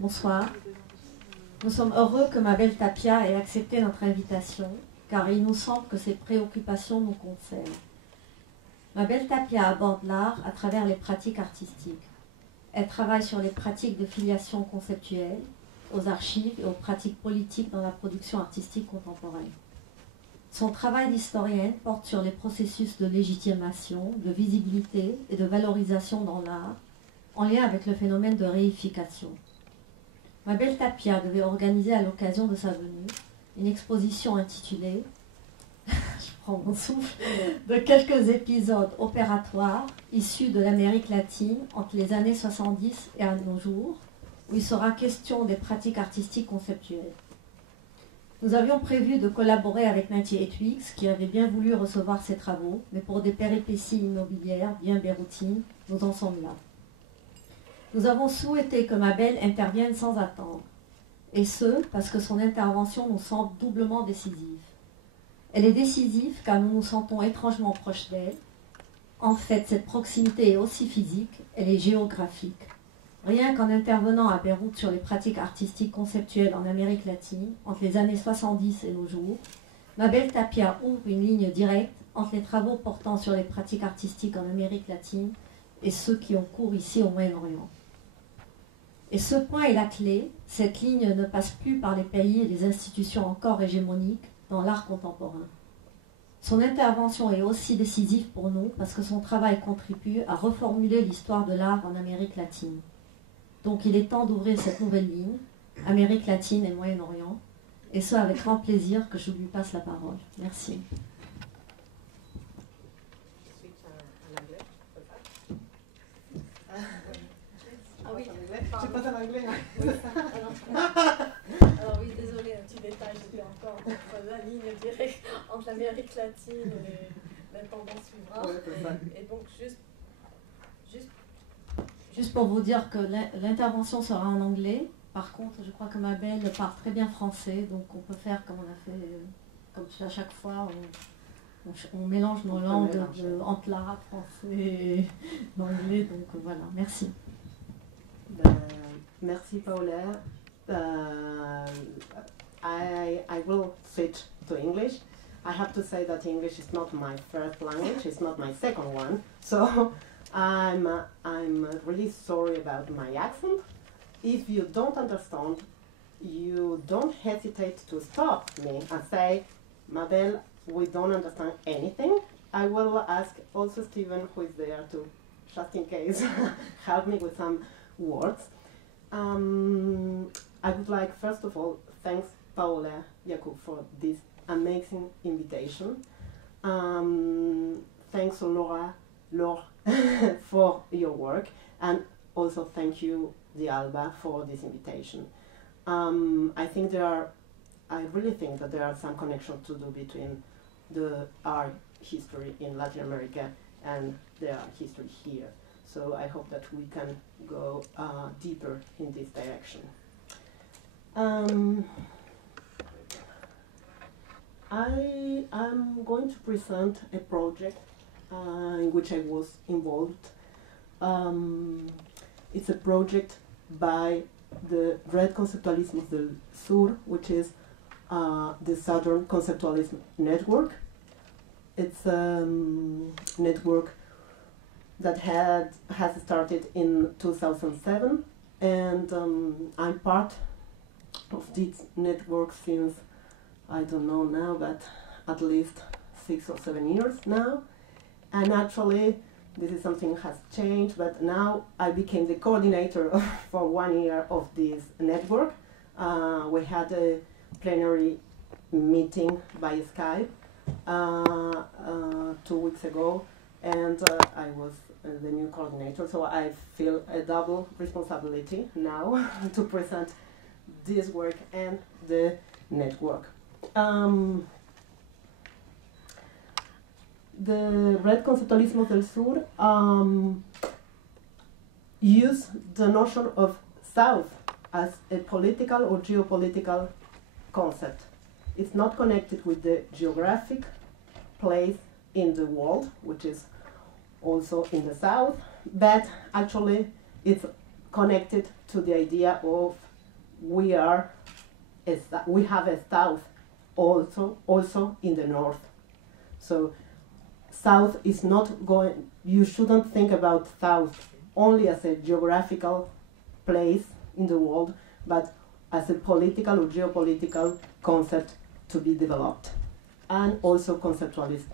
Bonsoir. Nous sommes heureux que MABEL TAPIA ait accepté notre invitation, car il nous semble que ses préoccupations nous concernent. MABEL TAPIA aborde l'art à travers les pratiques artistiques. Elle travaille sur les pratiques de filiation conceptuelle, aux archives et aux pratiques politiques dans la production artistique contemporaine. Son travail d'historienne porte sur les processus de légitimation, de visibilité et de valorisation dans l'art, en lien avec le phénomène de réification. MABEL TAPIA devait organiser à l'occasion de sa venue une exposition intitulée je prends mon souffle, de quelques épisodes opératoires issus de l'Amérique latine entre les années 70 et à nos jours, où il sera question des pratiques artistiques conceptuelles. Nous avions prévu de collaborer avec 98 Weeks, qui avait bien voulu recevoir ces travaux, mais pour des péripéties immobilières bien béroutines, nous en sommes là. Nous avons souhaité que MABEL intervienne sans attendre, et ce, parce que son intervention nous semble doublement décisive. Elle est décisive car nous nous sentons étrangement proches d'elle. En fait, cette proximité est aussi physique, elle est géographique. Rien qu'en intervenant à Beyrouth sur les pratiques artistiques conceptuelles en Amérique latine, entre les années 70 et nos jours, MABEL TAPIA ouvre une ligne directe entre les travaux portant sur les pratiques artistiques en Amérique latine et ceux qui ont cours ici au Moyen-Orient. Et ce point est la clé, cette ligne ne passe plus par les pays et les institutions encore hégémoniques dans l'art contemporain. Son intervention est aussi décisive pour nous parce que son travail contribue à reformuler l'histoire de l'art en Amérique latine. Donc il est temps d'ouvrir cette nouvelle ligne, Amérique latine et Moyen-Orient, et ce avec grand plaisir que je lui passe la parole. Merci. Ah oui, je passe en anglais. Alors oui, désolé, un petit détail, j'étais encore entre la ligne directe entre l'Amérique latine et l'intendance suivra. Et donc Juste pour vous dire que l'intervention sera en anglais. Par contre, je crois que MABEL parle très bien français, donc on peut faire comme on a fait, comme à chaque fois, on mélange nos langues entre l'arabe, français et l'anglais, donc voilà, merci. Merci Paula. I will switch to English. I have to say that English is not my first language, it's not my second one. So I'm really sorry about my accent. If you don't understand, you don't hesitate to stop me and say, Mabel, we don't understand anything. I will ask also Stephen, who is there, to, just in case, help me with some words. I would like, first of all, thanks Paola Jakub for this amazing invitation. Thanks Laura for your work, and also thank you, the ALBA, for this invitation. I really think that there are some connections to do between the art history in Latin America and the art history here. So I hope that we can go deeper in this direction. I am going to present a project in which I was involved. It's a project by the Red Conceptualismo del Sur, which is the Southern Conceptualism Network. It's a network that has started in 2007, and I'm part of this network since, I don't know now, but at least 6 or 7 years now. And actually, this is something that has changed, but now I became the coordinator for 1 year of this network. We had a plenary meeting by Skype 2 weeks ago, and I was the new coordinator, so I feel a double responsibility now to present this work and the network. The Red Conceptualismo del Sur use the notion of South as a political or geopolitical concept. It's not connected with the geographic place in the world, which is also in the South, but actually it's connected to the idea of we have a south also in the north. So south is not going, you shouldn't think about south only as a geographical place in the world, but as a political or geopolitical concept to be developed, and also conceptualist,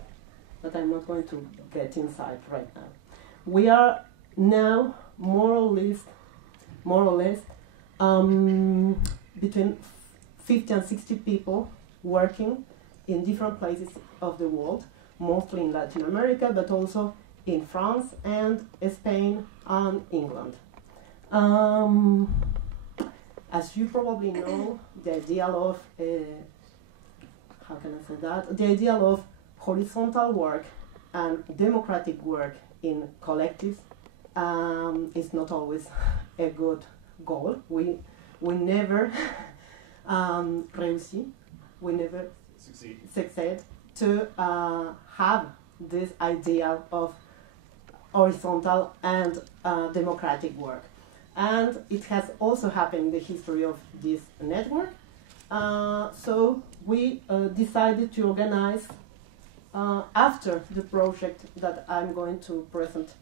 but I'm not going to get inside right now. We are now more or less between 50 and 60 people working in different places of the world, mostly in Latin America, but also in France and Spain and England. As you probably know, the idea of how can I say that? The idea of horizontal work and democratic work in collectives is not always a good goal. We never we never succeed to have this idea of horizontal and democratic work. And it has also happened in the history of this network. So we decided to organize, after the project that I'm going to present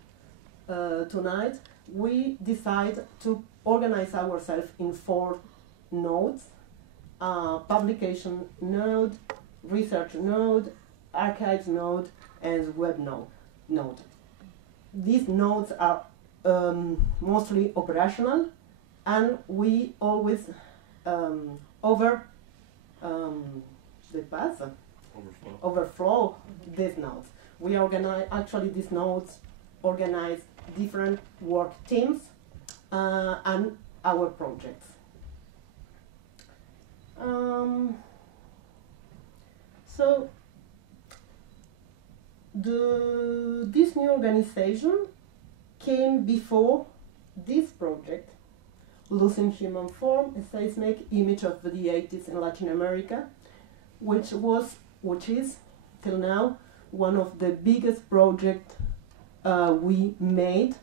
tonight, we decided to organize ourselves in 4 nodes: publication node, research node, archives node, and web node. These nodes are mostly operational, and we always overflow these nodes. We organize, actually these nodes organize different work teams and our projects. So this new organization came before this project, Losing Human Form, a seismic image of the 80s in Latin America, which is, till now, one of the biggest projects we made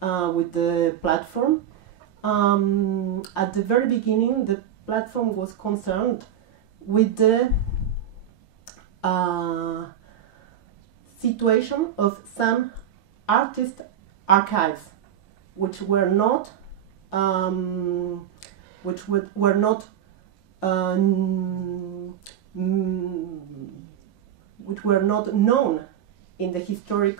with the platform. At the very beginning, the platform was concerned with the situation of some artist archives, which were not known in the historic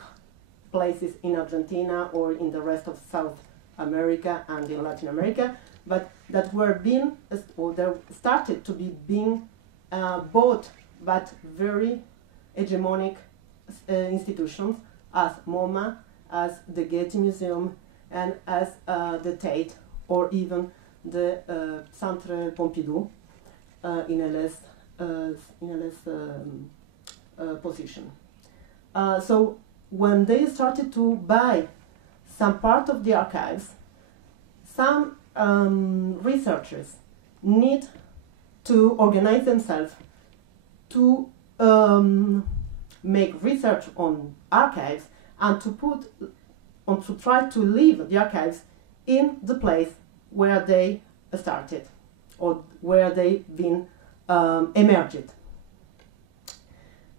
places in Argentina or in the rest of South America and in Latin America, but that were being, or they started to be being bought by very hegemonic institutions as MoMA, as the Getty Museum, and as the Tate, or even the Centre Pompidou in a less position. So when they started to buy some part of the archives, some researchers need to organize themselves to make research on archives and to try to leave the archives in the place where they started or where they've been emerged.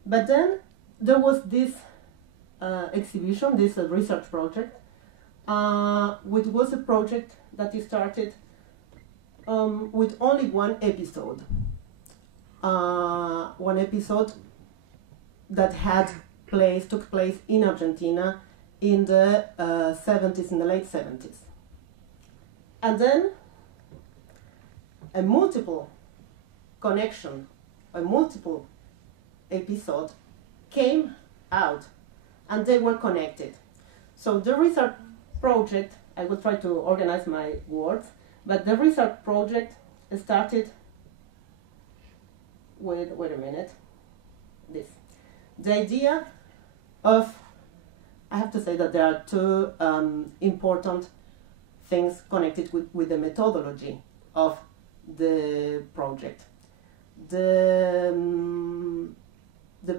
But then there was this exhibition, this research project, which was a project that started with only one episode. One episode that took place in Argentina in the 70s, in the late 70s. And then a multiple connection, a multiple episode came out, and they were connected. So the research project, I will try to organize my words, but the research project started with, wait a minute, this. The idea of, I have to say that there are 2 important things connected with the methodology of the project. The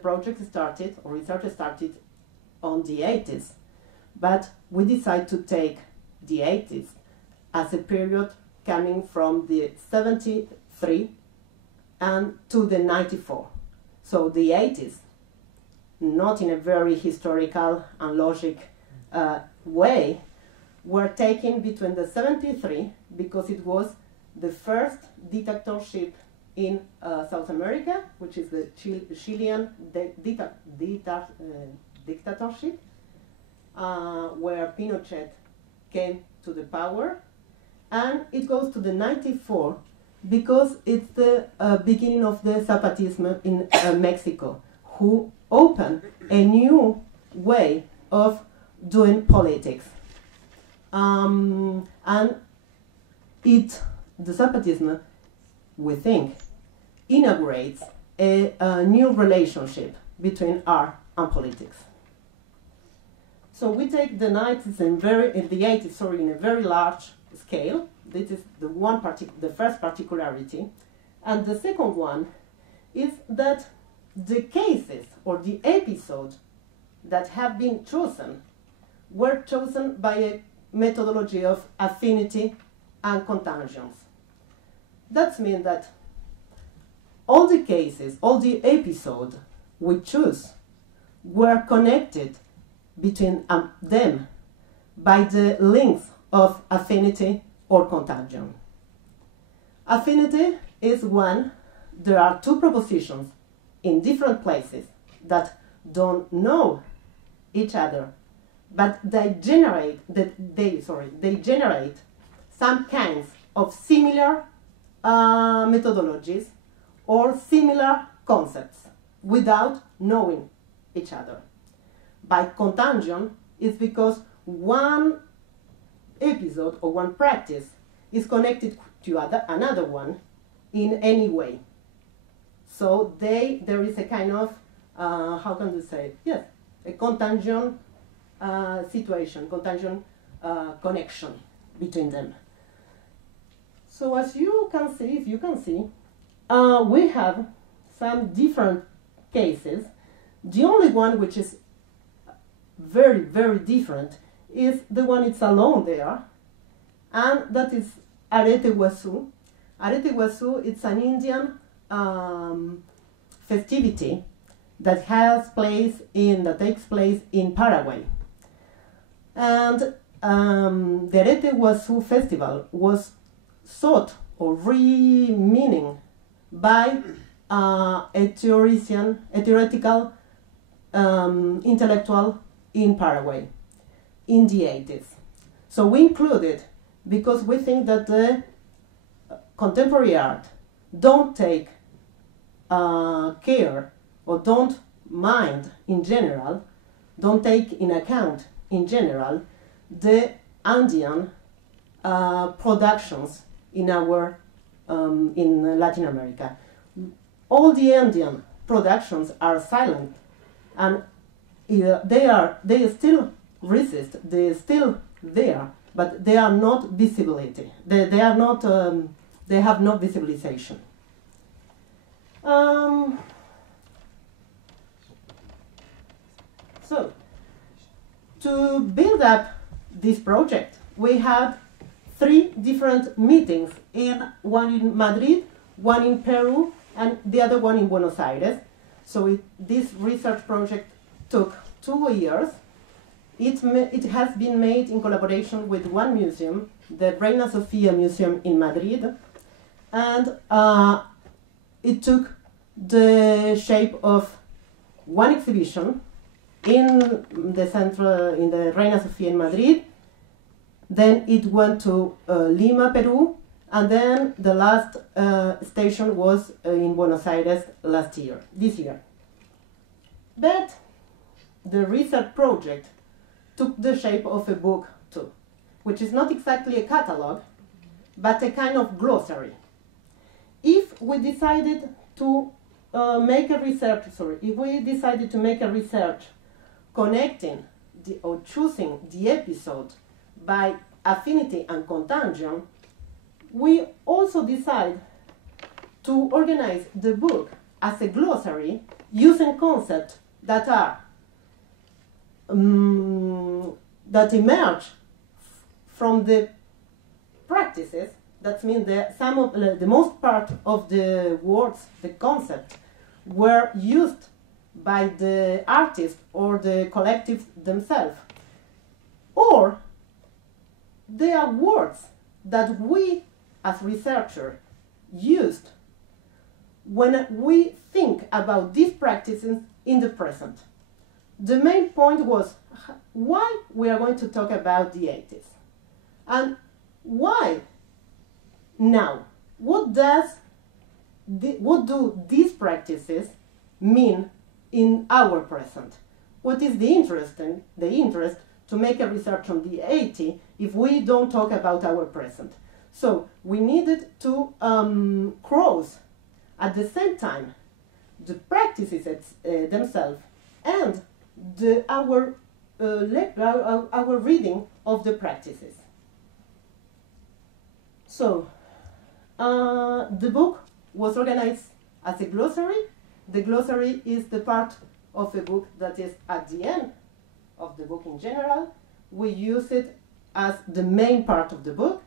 project started, or research started on the 80s, but we decided to take the 80s as a period coming from the 73 and to the 94. So the 80s, not in a very historical and logic way, were taken between the 73, because it was the first dictatorship in South America, which is the Chilean dictatorship, where Pinochet came to the power, and it goes to the 94 because it's the beginning of the Zapatismo in Mexico, who opened a new way of doing politics. And the Zapatismo, we think, inaugurates a new relationship between art and politics. So we take the 90s and the 80s, in a very large scale. This is the first particularity. And the second one is that the cases or the episodes that have been chosen were chosen by a methodology of affinity and contingence. That means that all the cases, all the episodes we choose were connected between them by the links of affinity or contagion. Affinity is when there are two propositions in different places that don't know each other, but they generate some kinds of similar methodologies or similar concepts without knowing each other. By contagion, it's because one episode or one practice is connected to another one in any way. So there is a kind of, how can you say, yes, a contagion situation, contagion connection between them. So as you can see, if you can see, we have some different cases. The only one which is very, very different is the one it's alone there, and that is Arete Guasu. Arete Guasu, it's an Indian festivity that takes place in Paraguay. And the Arete Guasu festival was sought or re-meaning by a theoretical intellectual in Paraguay in the 80s. So we include it because we think that the contemporary art don't take care or don't mind in general, don't take in account in general the Andean productions in Latin America. All the Andean productions are silent, and they still resist. They are still there, but they are not visibility. They are not. They have no visibilization. So, to build up this project, we had 3 different meetings, one in Madrid, one in Peru, and the other one in Buenos Aires. So this research project took 2 years. It has been made in collaboration with one museum, the Reina Sofia Museum in Madrid, and it took the shape of one exhibition in the Reina Sofia in Madrid. Then it went to Lima, Peru, and then the last station was in Buenos Aires this year. But the research project took the shape of a book too, which is not exactly a catalog, but a kind of glossary. If we decided to make a research connecting or choosing the episode by affinity and contagion, we also decide to organize the book as a glossary using concepts that are that emerge from the practices that means that some of the most part of the words, the concept, were used by the artist or the collective themselves. Or they are words that we as researchers used when we think about these practices in the present. The main point was why we are going to talk about the 80s. And why now? What do these practices mean in our present? What is the interest to make a research on the 80s if we don't talk about our present? So we needed to cross at the same time the practices themselves and our reading of the practices. So the book was organized as a glossary. The glossary is the part of a book that is at the end of the book in general. We use it as the main part of the book.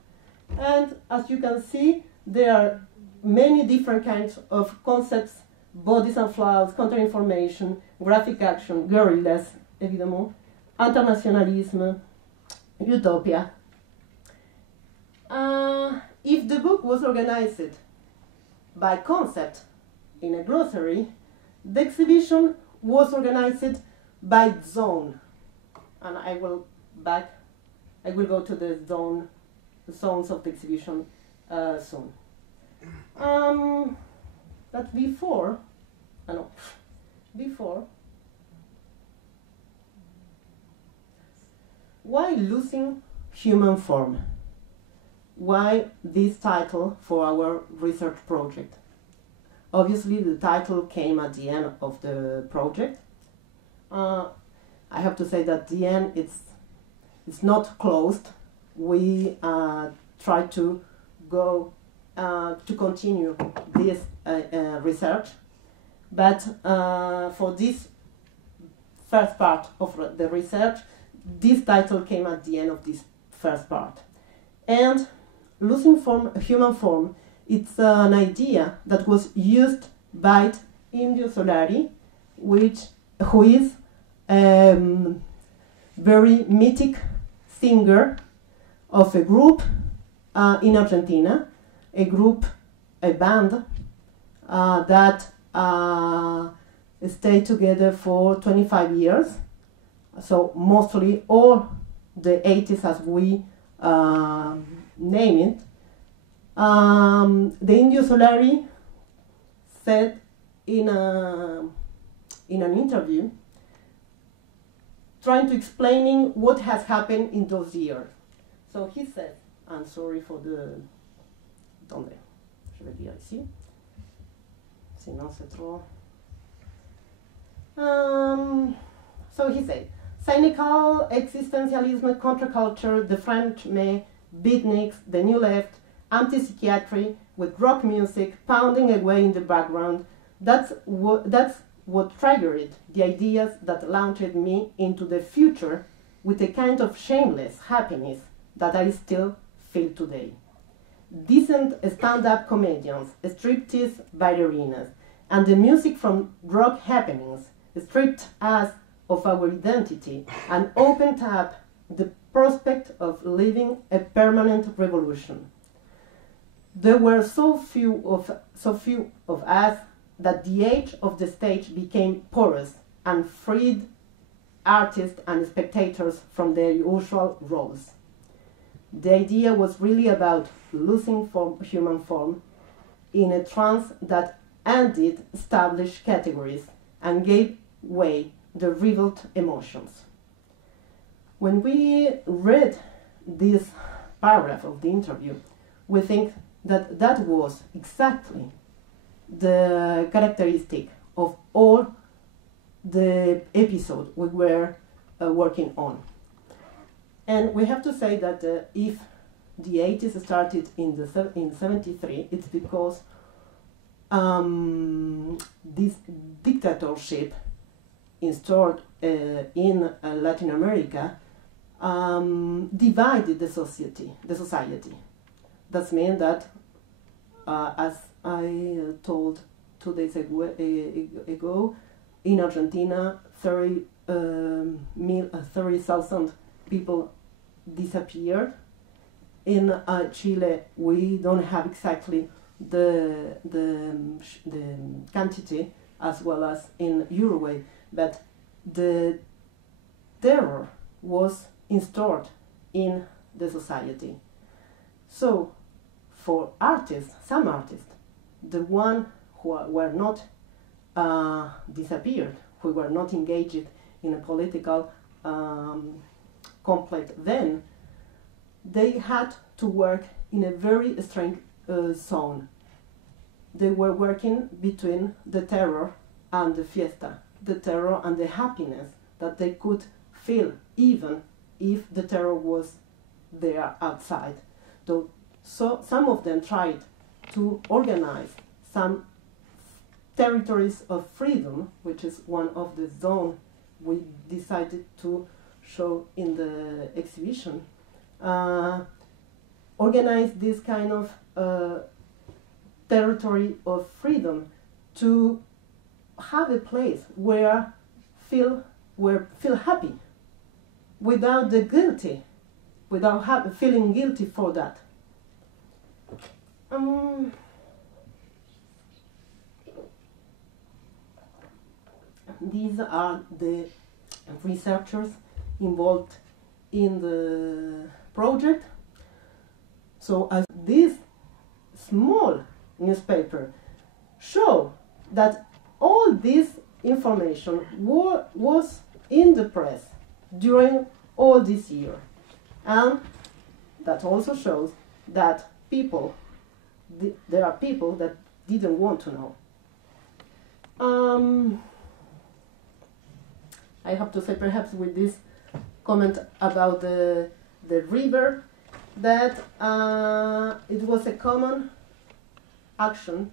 And as you can see, there are many different kinds of concepts: bodies and flowers, counter-information, graphic action, guerrillas, évidemment, internationalisme, utopia. If the book was organized by concept in a glossary, the exhibition was organized by zone. And I will go to the zones of the exhibition soon. But before, why losing human form? Why this title for our research project? Obviously, the title came at the end of the project. I have to say that the end it's not closed. We try to go to continue this research, but for this first part of the research, this title came at the end of this first part. And losing human form, it's an idea that was used by Indio Solari, who is very mythic singer of a group in Argentina, a band that stayed together for 25 years. So mostly all the 80s as we name it. The Indio Solari said in an interview, trying to explaining what has happened in those years. So he said, I'm sorry for the... Attendez, je vais lire ici. Sinon c'est trop... So he said, cynical existentialism, counterculture, the French May, beatniks, the New Left, anti-psychiatry, with rock music pounding away in the background. That's what triggered the ideas that launched me into the future with a kind of shameless happiness that I still feel today. Decent stand-up comedians, striptease ballerinas, and the music from rock happenings stripped us of our identity and opened up the prospect of living a permanent revolution. There were so few of us that the age of the stage became porous and freed artists and spectators from their usual roles. The idea was really about losing human form in a trance that ended established categories and gave way to revolt emotions. When we read this paragraph of the interview, we think that that was exactly the characteristic of all the episodes we were working on. And we have to say that if the 80s started in 73, it's because this dictatorship installed in Latin America divided the society. that means that, as I told 2 days ago, in Argentina, 30,000 people disappeared. In Chile, we don't have exactly the quantity as well as in Uruguay, but the terror was installed in the society. So, for artists, some artists, the ones who were not disappeared, who were not engaged in a political conflict then, they had to work in a very strange zone. They were working between the terror and the fiesta, the terror and the happiness that they could feel even if the terror was there outside. So some of them tried to organize some territories of freedom, which is one of the zones we decided to show in the exhibition. Organize this kind of territory of freedom to have a place where feel happy, without the guilty, without feeling guilty for that. These are the researchers involved in the project. So as this small newspaper show that all this information was in the press during all this year, and that also shows that there are people that didn't want to know. I have to say, perhaps with this comment about the river, that it was a common action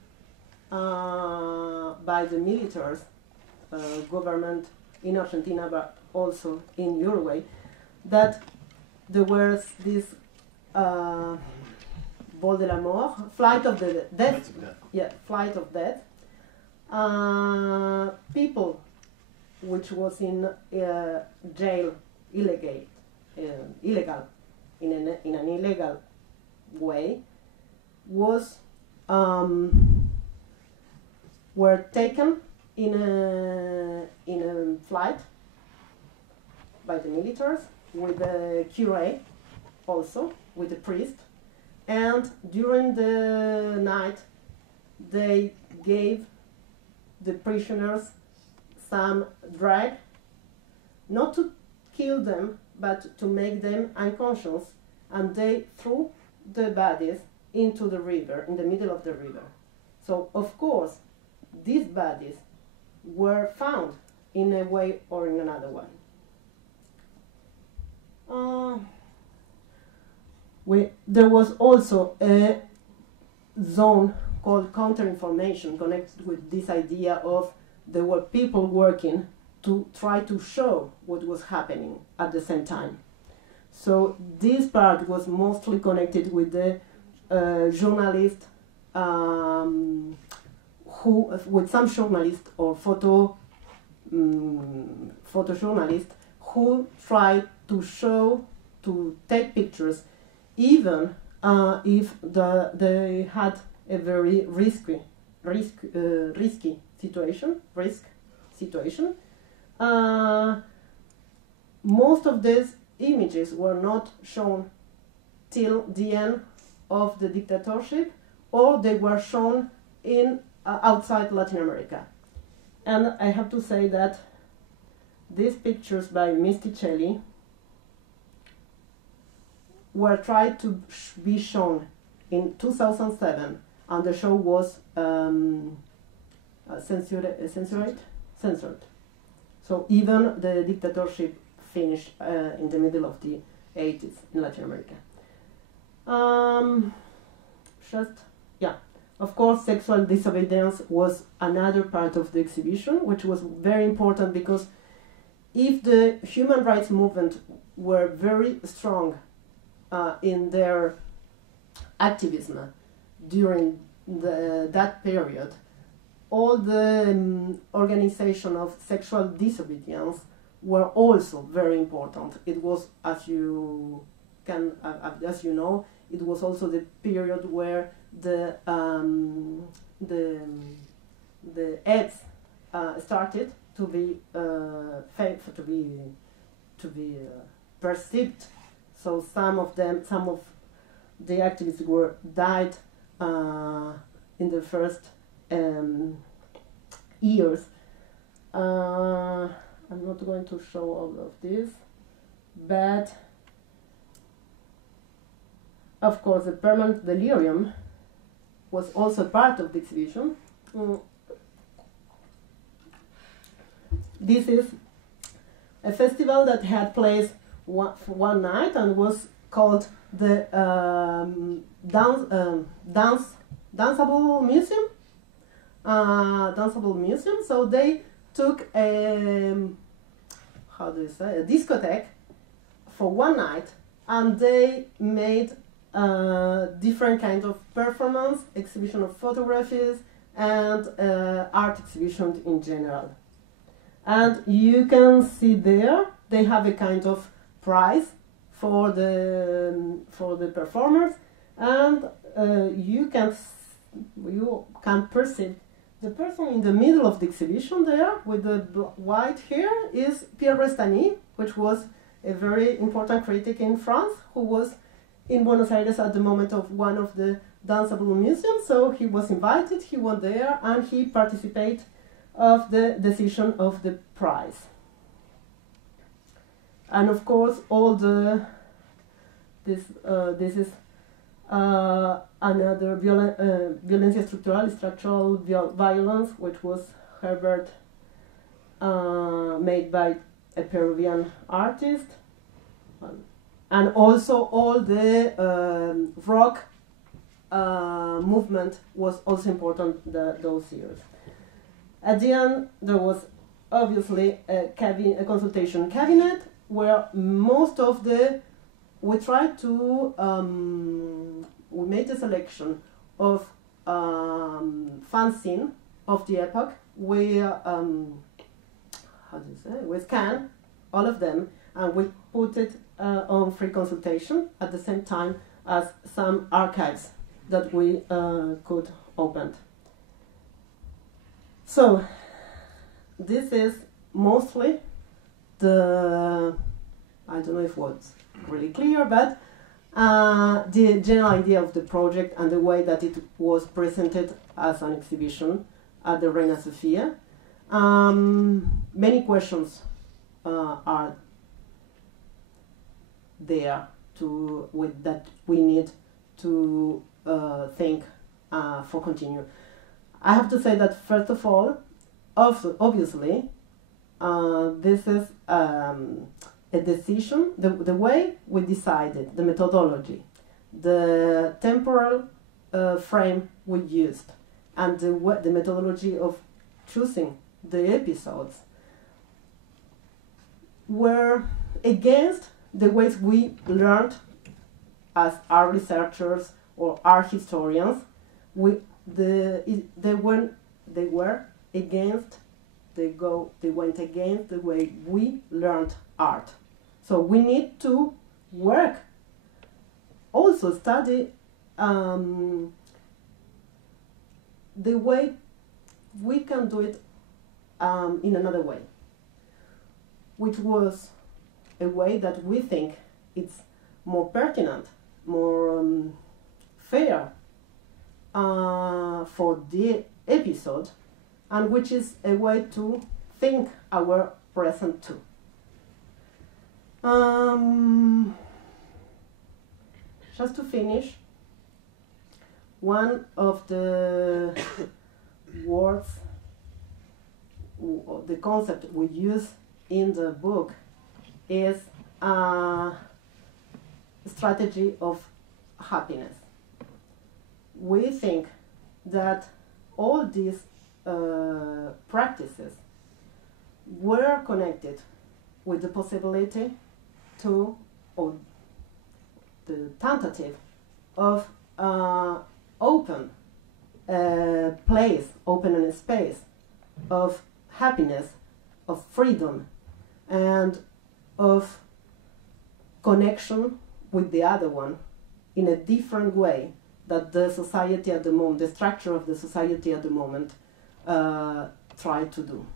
by the militaries, government in Argentina, but also in Uruguay, that there was this vol de la mort, flight of the death, flight of death. People which was in jail illegal in an illegal way were taken in a flight by the militaries with the curé, also with the priest, and during the night they gave the prisoners some drug, not to kill them, but to make them unconscious, and they threw the bodies into the river, in the middle of the river. So, of course, these bodies were found in a way or in another way. There was also a zone called counter-information connected with this idea of there were people working to try to show what was happening at the same time. So this part was mostly connected with the journalists, with some journalists or photojournalists who tried to show, to take pictures, even if they had a very risky situation. Most of these images were not shown till the end of the dictatorship, or they were shown in outside Latin America. And I have to say that these pictures by Misticelli were tried to be shown in 2007, and the show was censored. So even the dictatorship finished in the middle of the 80s in Latin America. Of course, sexual disobedience was another part of the exhibition, which was very important, because if the human rights movement were very strong in their activism during that period, all the organization of sexual disobedience were also very important. It was, as you know, it was also the period where the AIDS started to be perceived. So some of the activists died in the first years. I'm not going to show all of this, but of course the permanent delirium was also part of the exhibition. This is a festival that had place one night and was called the Danceable Museum. Danceable Museum. So they took a discotheque for one night, and they made different kinds of performance, exhibition of photographies, and art exhibitions in general. And you can see there they have a kind of prize for the performers, and you can perceive the person in the middle of the exhibition there with the white hair is Pierre Restany, which was a very important critic in France, who was in Buenos Aires at the moment of one of the danceable museums. So he was invited, he went there, and he participated of the decision of the prize. And of course, all this is another violencia estructural, structural violence, which was Herbert, made by a Peruvian artist, and also all the rock movement was also important those years. At the end, there was obviously a consultation cabinet where most of we tried to we made a selection of fanzine of the epoch. We we scanned all of them and we put it on free consultation at the same time as some archives that we could open. So this is mostly I don't know if it was really clear, but the general idea of the project and the way that it was presented as an exhibition at the Reina Sofia. Many questions are there that we need to think for continue. I have to say that first of all, obviously, this is a decision, the way we decided, the methodology, the temporal frame we used, and the methodology of choosing the episodes were against the ways we learned as art researchers or art historians. They went against the way we learned art. So we need to work, also study the way we can do it in another way, which was a way that we think it's more pertinent, more fair for the episode, and which is a way to think our present too. Just to finish, one of the words, the concept we use in the book is strategy of happiness. We think that all these practices were connected with the possibility to, or the tentative of open a place, open a space of happiness, of freedom, and of connection with the other one in a different way that the society at the moment, the structure of the society at the moment, try to do.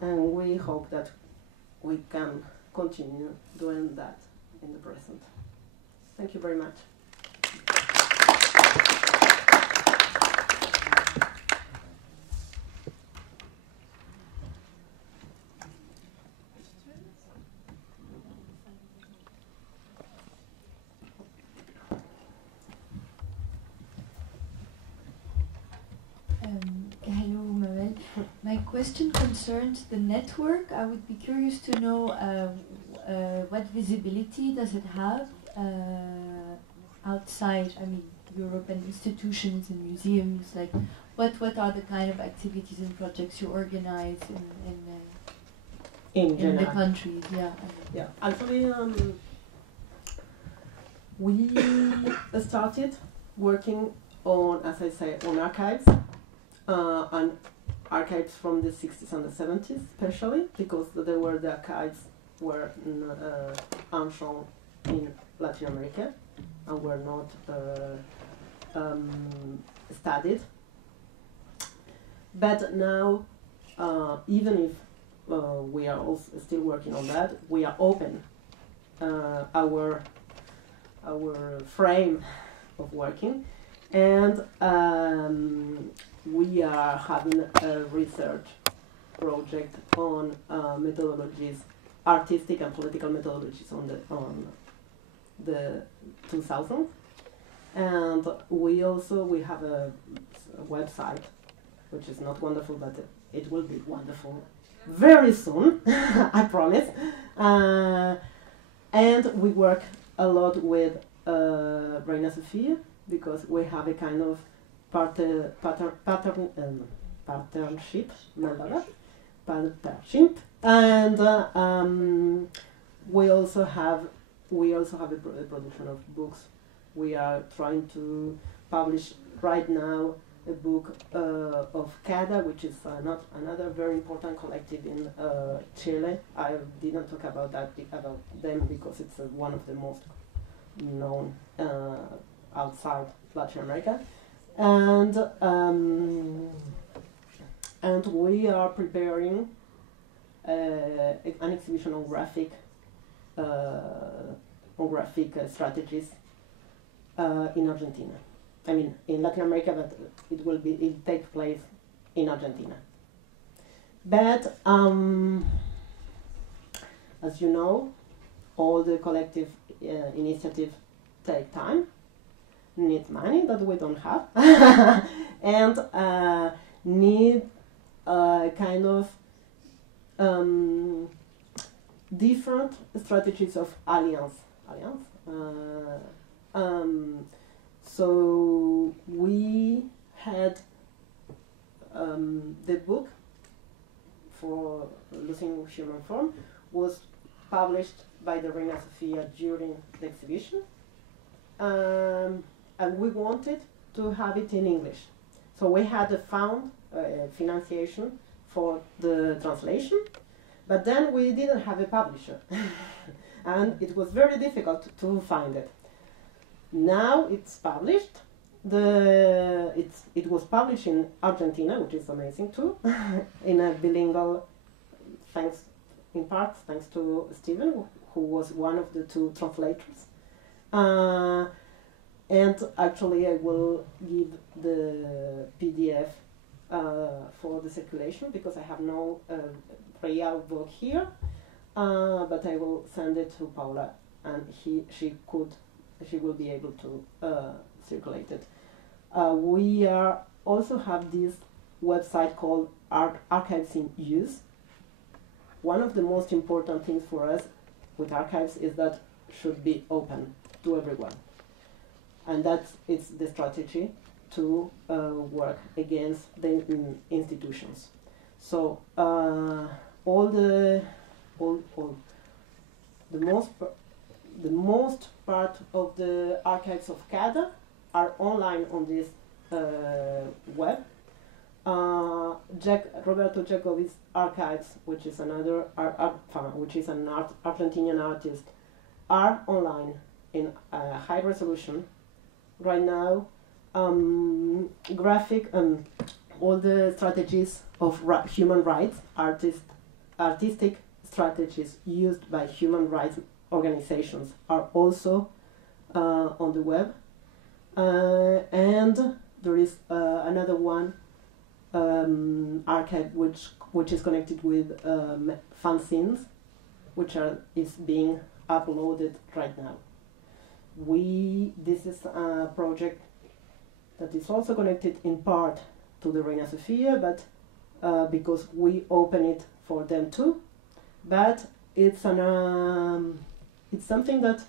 And we hope that we can continue doing that in the present. Thank you very much. Hello, Mabel. My question concerns the network. I would be curious to know what visibility does it have outside, I mean, European institutions and museums? Like, what are the kind of activities and projects you organize in the countries? Yeah. Yeah. Actually, we started working on, as I say, on archives. And archives from the 60s and the 70s, especially because they were the archives were unshown in Latin America and were not studied. But now, even if we are also still working on that, we are open our frame of working, and we are having a research project on methodologies, artistic and political methodologies on the 2000s, and we have a website which is not wonderful, but it will be wonderful very soon, I promise. And we work a lot with Reina Sofia because we have a kind of partnership, and we also have a production of books. We are trying to publish right now a book of CADA, which is another very important collective in Chile. I didn't talk about them because it's one of the most known outside Latin America. And we are preparing an exhibition on graphic strategies in Argentina. I mean, in Latin America, but it takes place in Argentina. But as you know, all the collective initiatives take time, need money that we don't have, and need kind of different strategies of alliance. So we had the book for Losing Human Form was published by the Reina Sofia during the exhibition. And we wanted to have it in English. So we had a financiation for the translation, but then we didn't have a publisher. And it was very difficult to find it. Now it's published. It was published in Argentina, which is amazing too, in a bilingual, thanks to Steven, who was one of the two translators. And actually I will give the PDF for the circulation because I have no real book here, but I will send it to Paula and she will be able to circulate it. We also have this website called Archives in Use. One of the most important things for us with archives is that should be open to everyone. And it's the strategy to work against the institutions. So the most part of the archives of CAD are online on this web. Roberto Jacobi's archives, which is another Argentinian artist, are online in high resolution. Right now, all the strategies of human rights, artistic strategies used by human rights organizations are also on the web. And there is another one archive which is connected with fanzines, which is being uploaded right now. This is a project that is also connected in part to the Reina Sofia, but because we open it for them too. But it's something that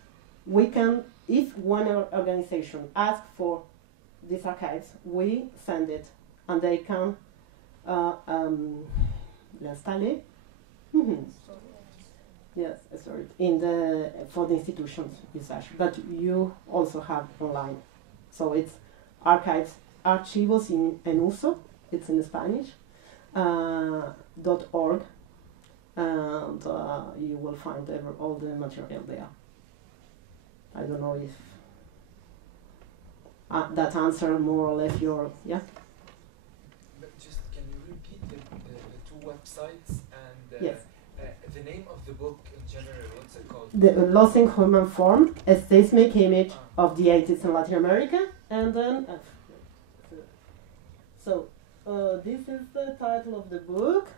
we can, if one organization asks for these archives, we send it, and they can l'installer. Yes, sorry, for the institutions usage, but you also have online. So it's archivos en uso, it's in Spanish, .org, and you will find all the material there. I don't know if that answers more or less your, yeah? But just, can you repeat the two websites and yes. The name of the book in general, what's it called? The Losing Human Form, a seismic image of the 80s in Latin America, and then so this is the title of the book.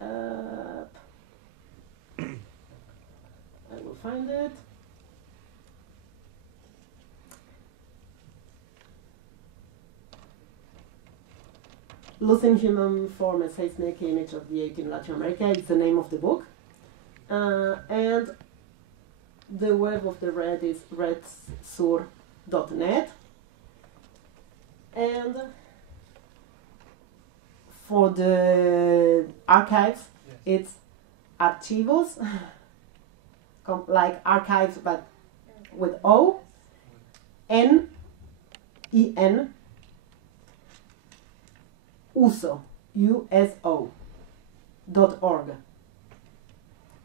I will find it. Losing Human Form, a seismic image of the 80s in Latin America is the name of the book. And the web of the Red is redsur.net. And for the archives, it's archivos, like archives but with O, N-E-N, uso, U-S-O, .org.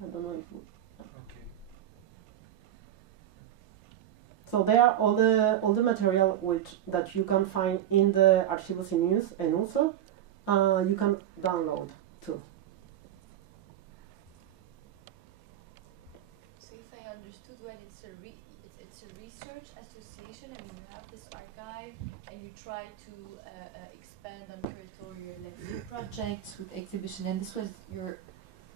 I don't know if okay. So there are all the material that you can find in the Archivos in Use, and also you can download too. So if I understood well, it's a research association. I mean, you have this archive, and you try to expand on curatorial projects with exhibition. And this was your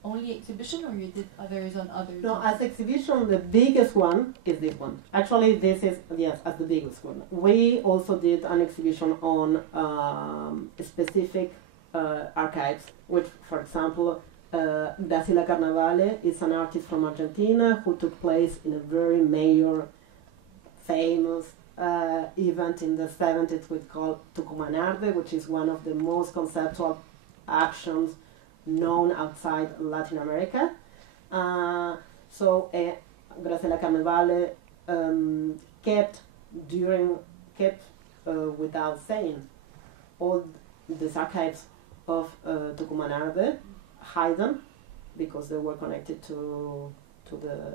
only exhibition, or you did others on others? No, as exhibition, the biggest one is this one. Actually, this is, yes, as the biggest one. We also did an exhibition on specific archives, which, for example, Graciela Carnevale is an artist from Argentina who took place in a very major, famous event in the 70s we call Tucumán Arde, which is one of the most conceptual actions known outside Latin America. So Graciela Carnevale kept without saying all these archives of Tucumán Arde hidden because they were connected to the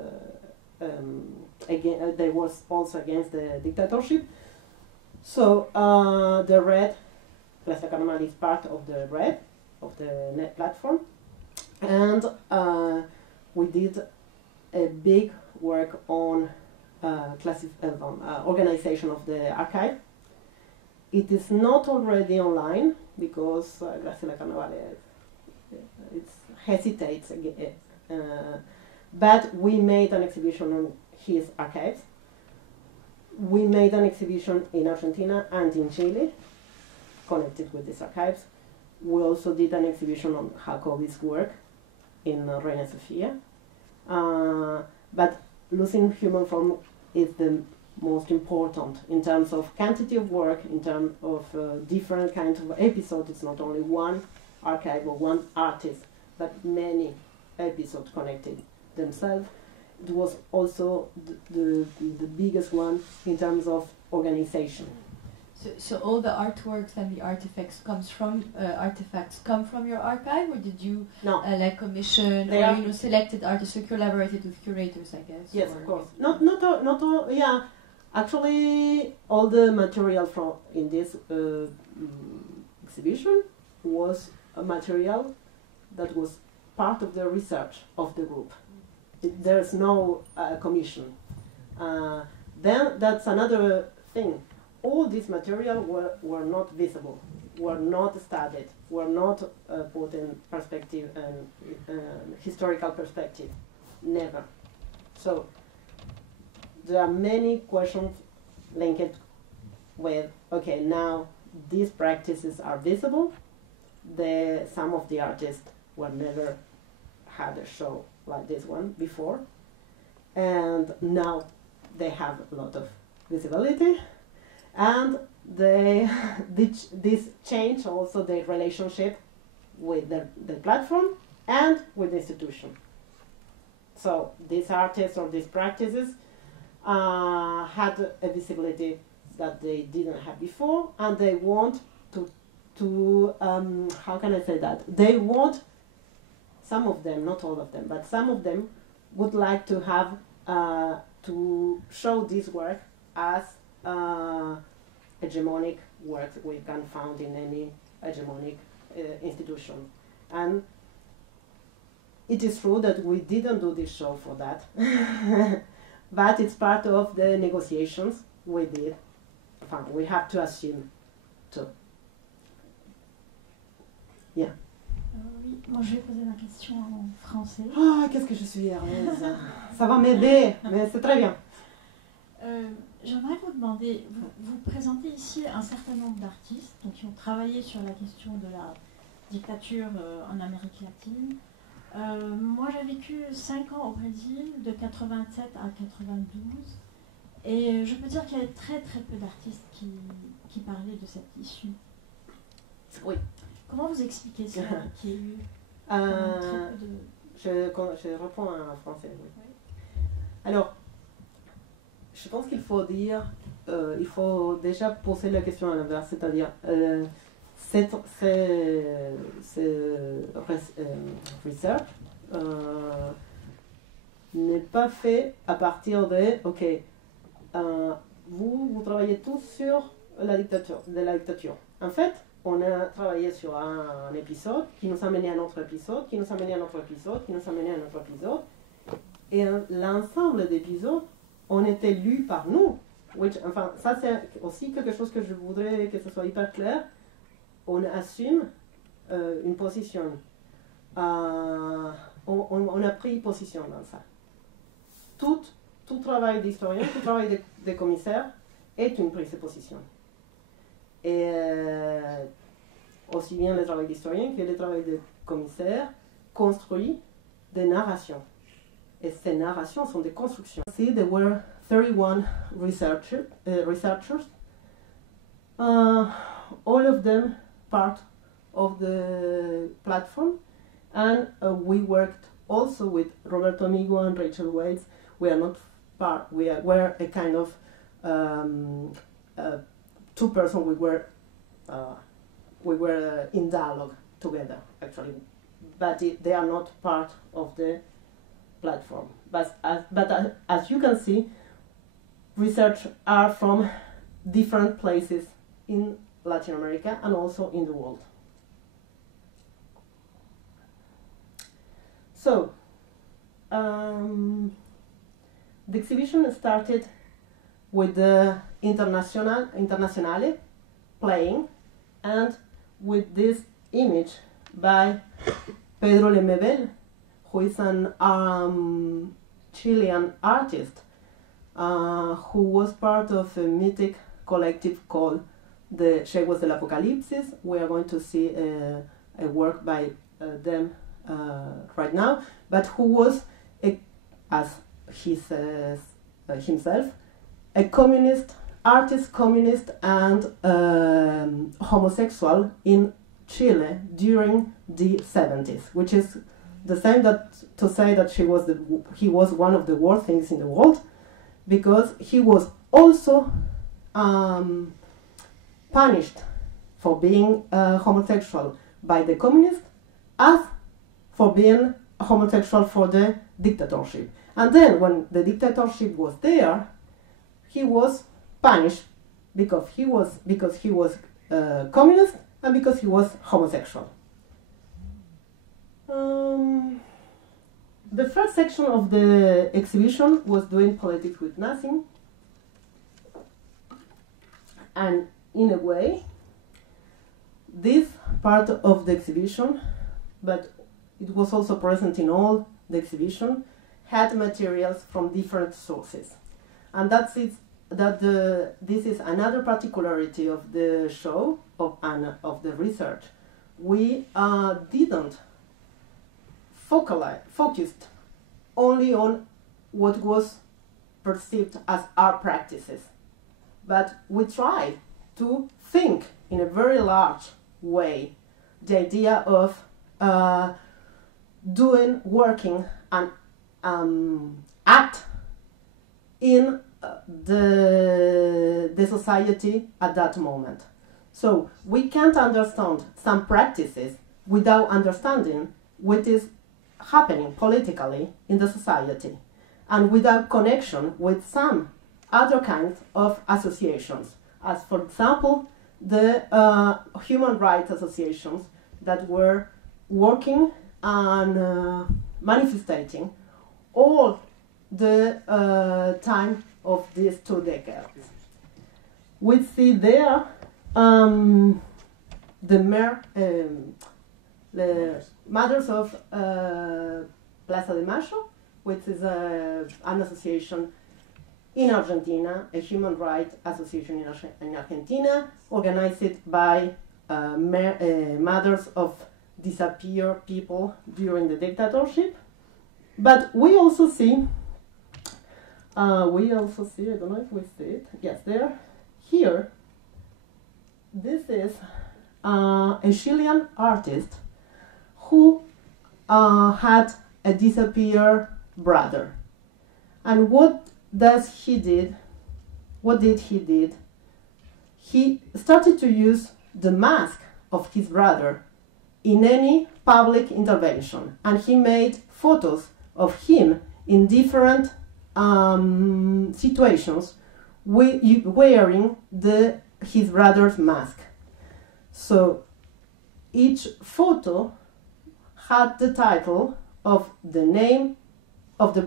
they was also against the dictatorship. So the Red, Graciela Carnevale is part of the Red, of the net platform, and we did a big work on organization of the archive. It is not already online because Graciela Carnevale hesitates again, but we made an exhibition on his archives. We made an exhibition in Argentina and in Chile connected with these archives. We also did an exhibition on Jacobi's work in Reina Sofia. But Losing Human Form is the most important in terms of quantity of work, in terms of different kinds of episodes. It's not only one archive or one artist, but many episodes connected themselves. It was also the biggest one in terms of organization. So all the artworks and the artifacts come from your archive, or did you like commission or selected artists? So collaborated with curators, I guess. Yes, of course. Not all. Yeah, actually, all the material from in this exhibition was a material that was part of the research of the group. There's no commission. Then that's another thing. All this material were not visible, were not studied, were not put in perspective and historical perspective. Never. So there are many questions linked with, okay, now these practices are visible. Some of the artists were never had a show like this one before, and now they have a lot of visibility. And this change also their relationship with the platform and with the institution. So these artists or these practices had a visibility that they didn't have before, and they want to how can I say that? They want, some of them, not all of them, but some of them would like to have to show this work as hegemonic work we can find in any hegemonic institution. And it is true that we didn't do this show for that, but it's part of the negotiations we did. We have to assume too. Yeah. Oui, moi je vais poser ma question en français. Ah, qu'est-ce que je suis heureuse. Ça va m'aider, mais c'est très bien. J'aimerais vous demander, vous présentez ici un certain nombre d'artistes qui ont travaillé sur la question de la dictature en Amérique latine. Moi j'ai vécu 5 ans au Brésil, de 87 à 92, et je peux dire qu'il y avait très très peu d'artistes qui parlaient de cette issue. Oui. Comment vous expliquez ça, qu'il y ait eu très peu de... Je reprends en français. Oui. Oui. Alors, je pense qu'il faut dire, il faut déjà poser la question à l'inverse, c'est-à-dire, cette research n'est pas fait à partir de, ok, vous travaillez tous sur la dictature. En fait, on a travaillé sur un épisode qui nous a mené à un autre épisode, qui nous a mené à un autre épisode, qui nous a mené à un autre épisode, et l'ensemble d'épisodes ont été lus par nous. Enfin, ça c'est aussi quelque chose que je voudrais que ce soit hyper clair. On assume une position. On a pris position dans ça. Tout travail d'historien, tout travail de commissaire est une prise de position. Et aussi bien le travail d'historien que le travail de commissaire construit des narrations. Et ces narrations sont des constructions. See, there were 31 researchers, all of them part of the platform, and we worked also with Roberto Amigo and Rachel Waits. We are not part, we're a kind of two-person, we were in dialogue together, actually, but they are not part of the platform. But as you can see, research are from different places in Latin America and also in the world. So, the exhibition started with the Internazionale playing and with this image by Pedro Lemebel, who is an Chilean artist who was part of a mythic collective called the Yeguas del Apocalipsis. We are going to see a work by them right now, but who was, as he says himself, a communist artist, communist and homosexual in Chile during the 70s, which is the same that to say that he was one of the worst things in the world, because he was also punished for being homosexual by the communists, as for being homosexual for the dictatorship. And then when the dictatorship was there, he was punished because he was communist and because he was homosexual. The first section of the exhibition was doing politics with nothing, and in a way, this part of the exhibition, but it was also present in all the exhibition, had materials from different sources. And this is another particularity of the show, of the research. We didn't focused only on what was perceived as art practices, but we tried to think in a very large way the idea of working and act in the society at that moment. So we can't understand some practices without understanding what is happening politically in the society, and without connection with some other kinds of associations, as for example the human rights associations that were working and manifesting all the time of these 2 decades. We see there the Mothers of Plaza de Mayo, which is an association in Argentina, a human rights association in Argentina, organized by mothers of disappeared people during the dictatorship. But we also see, I don't know if we see it, yes, there, here, this is a Chilean artist who had a disappeared brother. And what he did? He started to use the mask of his brother in any public intervention, and he made photos of him in different situations wearing his brother's mask. So each photo had the title of the name of his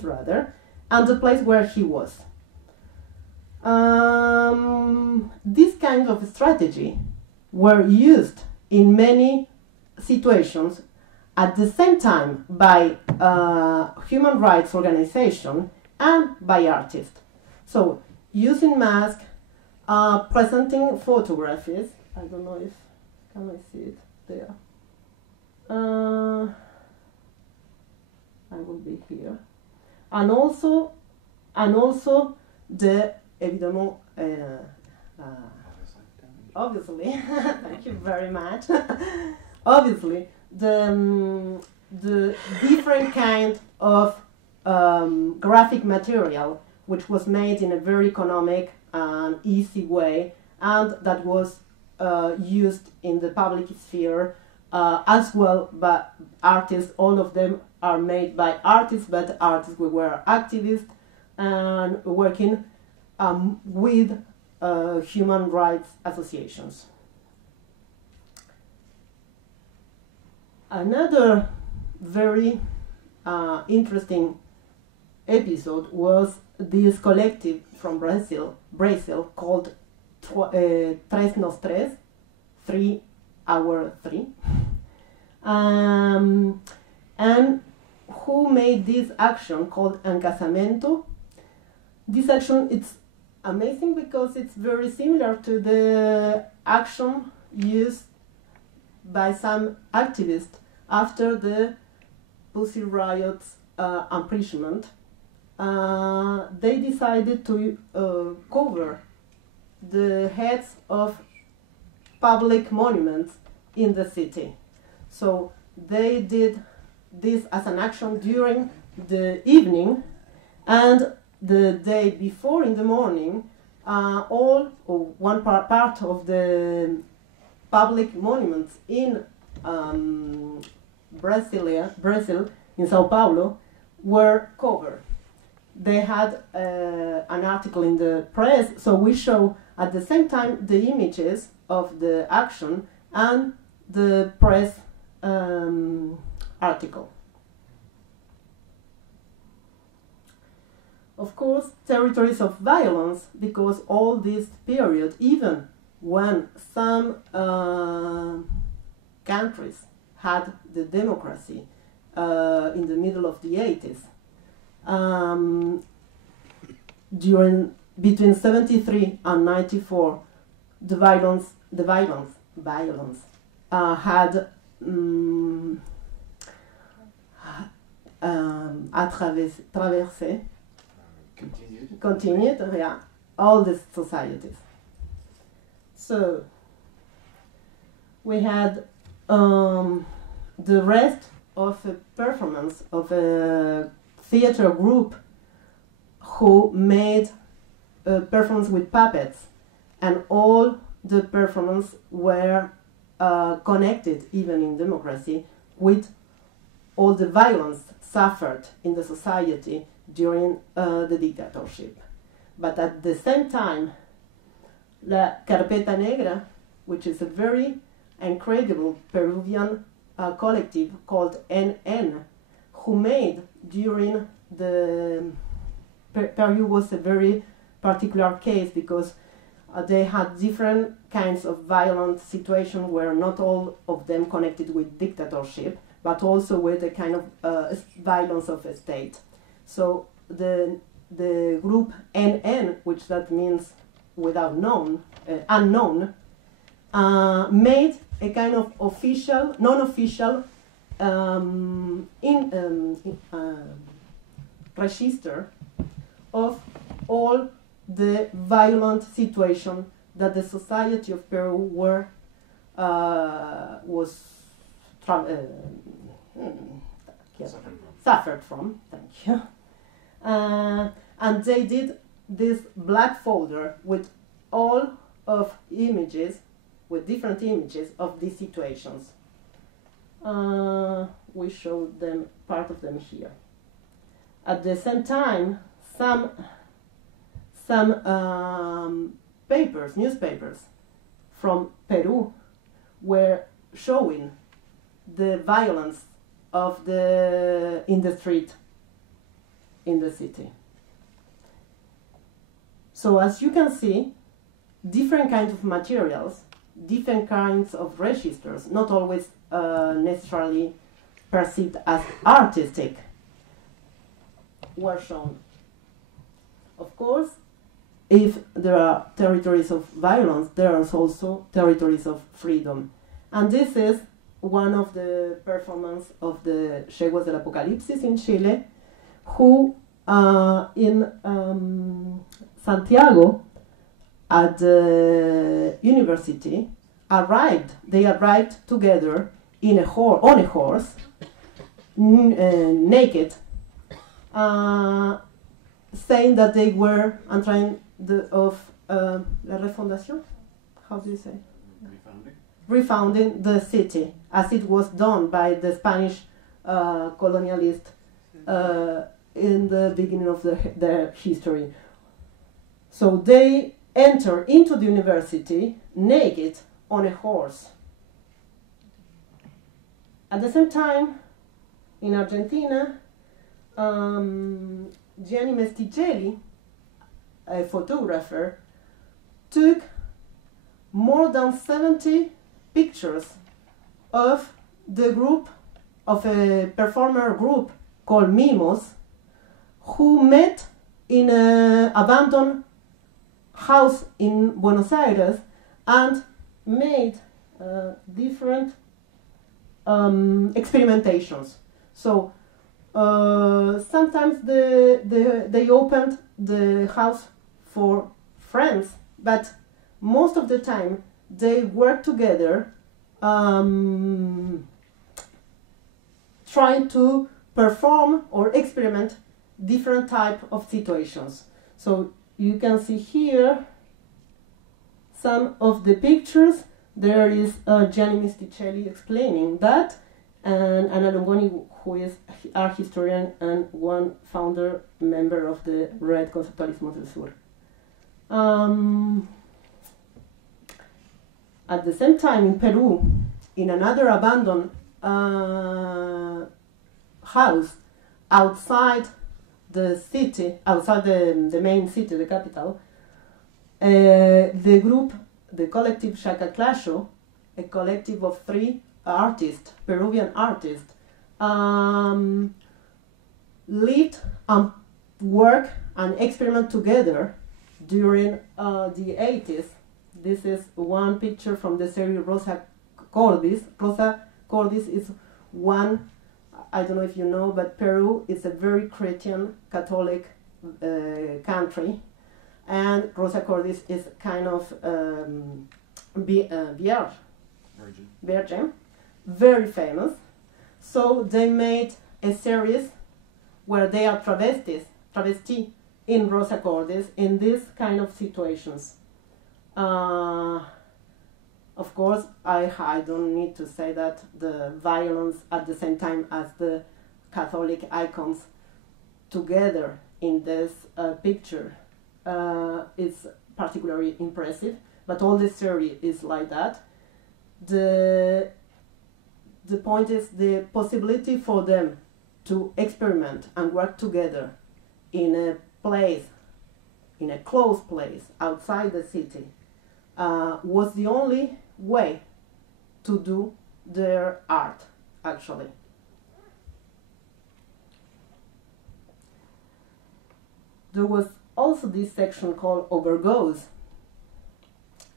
brother, and the place where he was. This kind of strategy were used in many situations at the same time by human rights organizations and by artists. So using masks, presenting photographies. I don't know if can I see it there. I will be here, and also the évidemment obviously thank you very much. Obviously the different kind of graphic material which was made in a very economic and easy way, and that was used in the public sphere as well by artists. All of them are made by artists, but artists who were activists and working with human rights associations. Another very interesting episode was this collective from Brazil called Tres Nos Tres, 3 Hour 3, and who made this action called Encasamento. This action, it's amazing because it's very similar to the action used by some activists after the Pussy Riot's imprisonment. They decided to cover the heads of public monuments in the city. So they did this as an action during the evening, and the day before in the morning, all or one part of the public monuments in Brazil, in Sao Paulo, were covered. They had an article in the press, so we show at the same time the images of the action and the press article. Of course, territories of violence, because all this period, even when some countries had the democracy in the middle of the 80s, between 73 and 94, the violence had traversé, continued, yeah, all the societies. So we had the rest of a performance of a theater group who made a performance with puppets, and all the performance were connected, even in democracy, with all the violence suffered in the society during the dictatorship. But at the same time, La Carpeta Negra, which is a very incredible Peruvian collective called NN, who made during the Peru was a very particular case, because they had different kinds of violent situations where not all of them connected with dictatorship, but also with a kind of violence of a state. So the group NN, which that means without unknown, made a kind of official, non-official register of all the violent situation that the society of Peru suffered from. Thank you. And they did this black folder with all of images, with different images of these situations. We showed them, part of them here. At the same time, some newspapers from Peru were showing the violence of in the street, in the city. So as you can see, different kinds of materials, different kinds of registers, not always necessarily perceived as artistic, were shown. Of course, if there are territories of violence, there are also territories of freedom. And this is one of the performances of the Yeguas del Apocalipsis in Chile, who in Santiago at the university they arrived together on a horse, naked, saying that they were la refondation, how do you say? Refounding the city, as it was done by the Spanish colonialists in the beginning of their history. So they enter into the university naked on a horse. At the same time, in Argentina, Gianni Mesticelli, a photographer, took more than 70 pictures of the group, of a performer group called Mimos, who met in an abandoned house in Buenos Aires and made different experimentations. So sometimes they opened the house for friends, but most of the time they worked together trying to perform or experiment different type of situations. So you can see here some of the pictures. There is Gianni Misticelli explaining that, and Anna Longoni, who is art historian and one founder member of the Red Conceptualismo del Sur. At the same time, in Peru, in another abandoned house outside the city, outside the main city, the capital, the group, the collective Chacaclacho, a collective of 3 artists, Peruvian artists, lived and worked and experiment together during the 80s. This is one picture from the series Rosa Cordis. Rosa Cordis is one, I don't know if you know, but Peru is a very Christian Catholic country, and Rosa Cordis is kind of virgin, very famous. So they made a series where they are travesti in Rosa Cordis in these kind of situations. Of course, I don't need to say that the violence at the same time as the Catholic icons together in this picture is particularly impressive, but all the series is like that. The point is the possibility for them to experiment and work together in a place, in a closed place outside the city, was the only way to do their art, actually. There was also this section called Overgoes,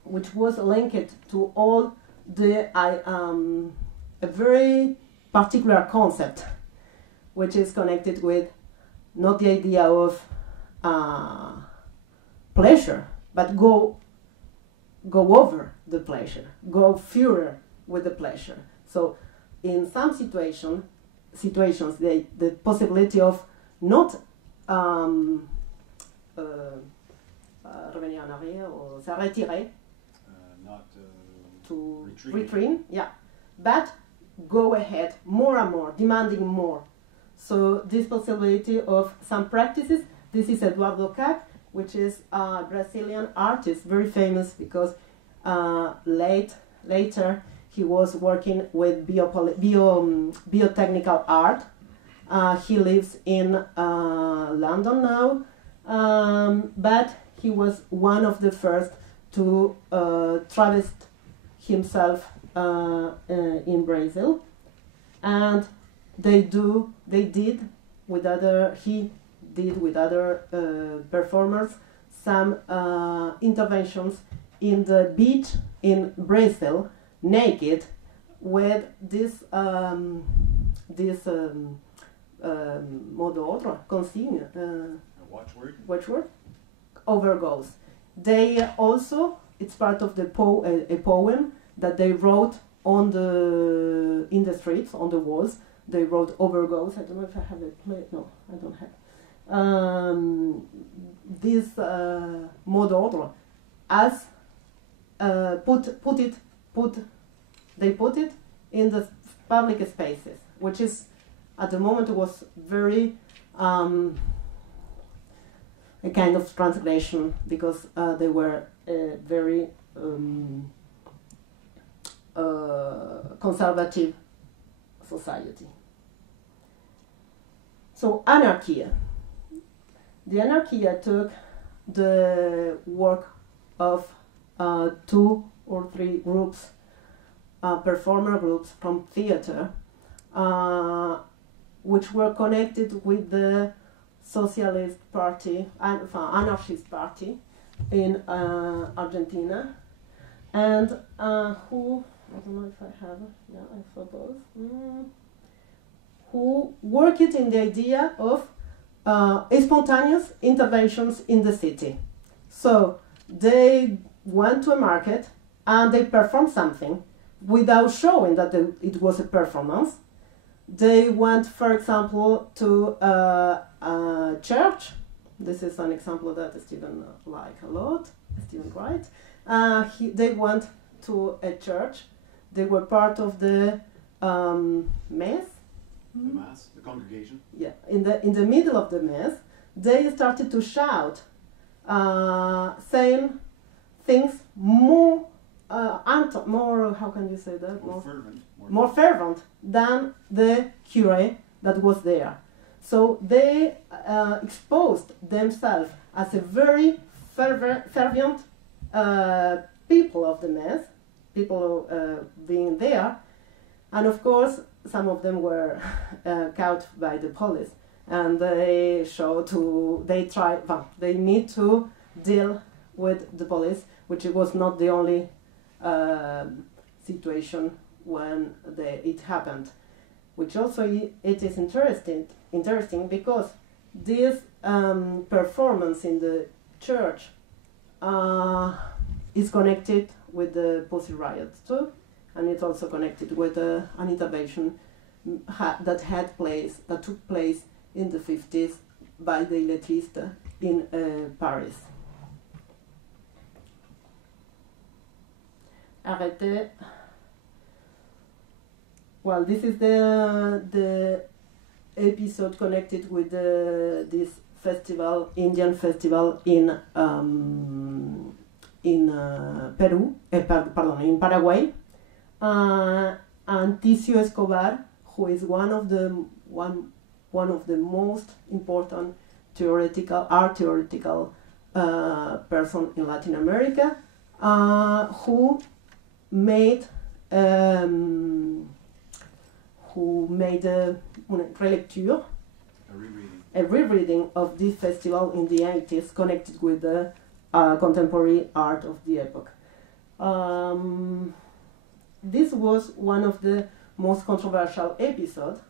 which was linked to all the a very particular concept, which is connected with not the idea of pleasure, but go over the pleasure, go further with the pleasure. So in some situations, the possibility of not revenir en arrière or se retirer, to retreat, yeah, but go ahead more and more, demanding more. So this possibility of some practices, this is Eduardo Cac, which is a Brazilian artist, very famous because later he was working with biotechnical art. He lives in London now, but he was one of the first to travest himself in Brazil, and he did with other performers some interventions in the beach in Brazil, naked, with this mot d'ordre, consigne, watchword, Overgoes. They also, it's part of the a poem that they wrote in the streets, on the walls. They wrote Overgoes. I don't know if I have it. No, I don't have. This mot d'ordre, as they put it in the public spaces, which is at the moment was very a kind of transgression, because they were very conservative society. So Anarchia. The Anarchia took the work of 2 or 3 groups, performer groups from theater, which were connected with the Socialist Party, Anarchist Party in Argentina, and who, I don't know if I have, yeah, I suppose, who worked in the idea of spontaneous interventions in the city. So they went to a market and they performed something without showing that it was a performance, they went, for example, to a church. This is an example that Stephen liked a lot, Stephen Wright. They went to a church. They were part of the mass. The mass, the congregation. Yeah, in the middle of the mass, they started to shout, saying things more, how can you say that? More fervent than the curé that was there. So they exposed themselves as a very fervent people of the mass, people being there, and of course some of them were caught by the police, and they need to deal with the police, which was not the only situation when it happened, which also it is interesting because this performance in the church is connected with the Pussy Riot too, and it's also connected with an intervention that took place in the 50s by the illettristes in Paris. Arrêtez. Well, this is the episode connected with this festival, Indian festival in Peru, in Paraguay, and Ticio Escobar, who is one of the most important art theoretical person in Latin America, who made a relecture, a rereading of this festival in the 80s, connected with the contemporary art of the epoch. This was one of the most controversial episodes.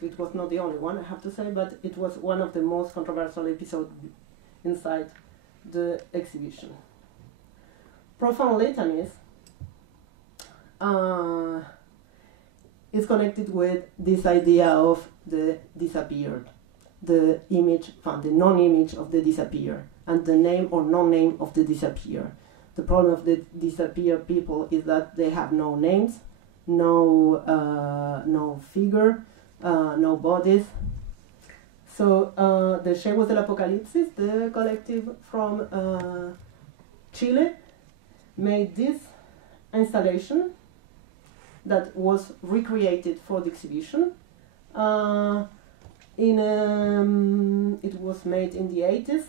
It was not the only one, I have to say, but it was one of the most controversial episodes inside the exhibition. Profound litanies is connected with this idea of the disappeared, the image, the non-image of the disappeared, and the name or non-name of the disappeared. The problem of the disappeared people is that they have no names, no figure, no bodies. So the Chevos del Apocalipsis, the collective from Chile, made this installation that was recreated for the exhibition. It was made in the 80s,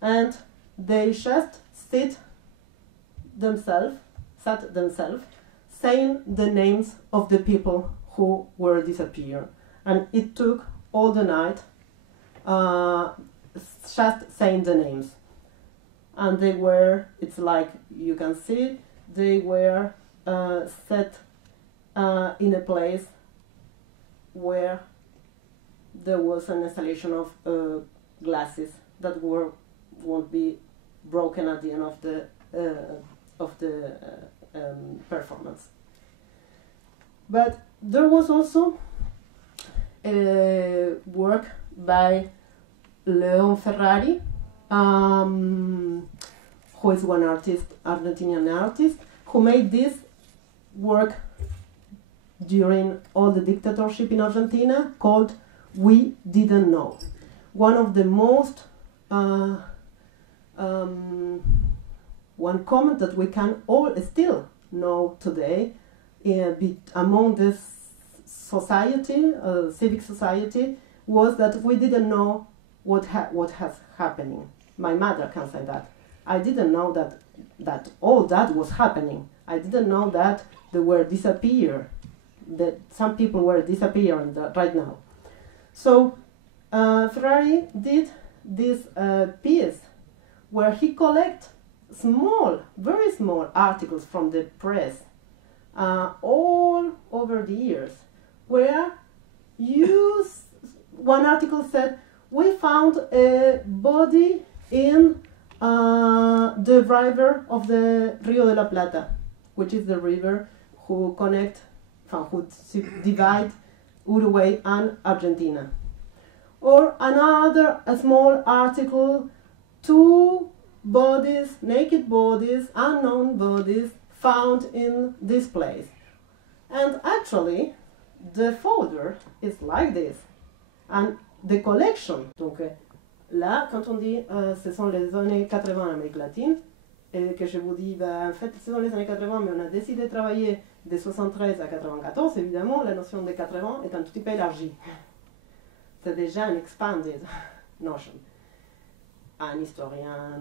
and they just sat themselves, saying the names of the people who were disappeared. And it took all the night just saying the names. And they were, it's like you can see, they were set in a place where there was an installation of glasses that won't be broken at the end of the performance. But there was also work by Leon Ferrari, who is one Argentinian artist, who made this work during all the dictatorship in Argentina, called We Didn't Know. One of the most, one comment that we can all still know today among this society, civic society, was that we didn't know what has happening. My mother can say that. I didn't know that all that was happening. I didn't know that they were disappeared, that some people were disappearing right now. So Ferrari did this piece where he collected very small articles from the press all over the years, where one article said, we found a body in the river of the Rio de la Plata, which is the river who divide Uruguay and Argentina. Or another, a small article, 2 bodies, naked bodies, unknown bodies, found in this place. And actually, the folder is like this. And the collection, donc là, quand on dit ce sont les années 80 en Amérique latine, et que je vous dis, en fait, ce sont les années 80, mais on a décidé de travailler de 73 à 94, évidemment, la notion de 80 est un tout petit peu élargie. C'est déjà une expanded notion. Un historien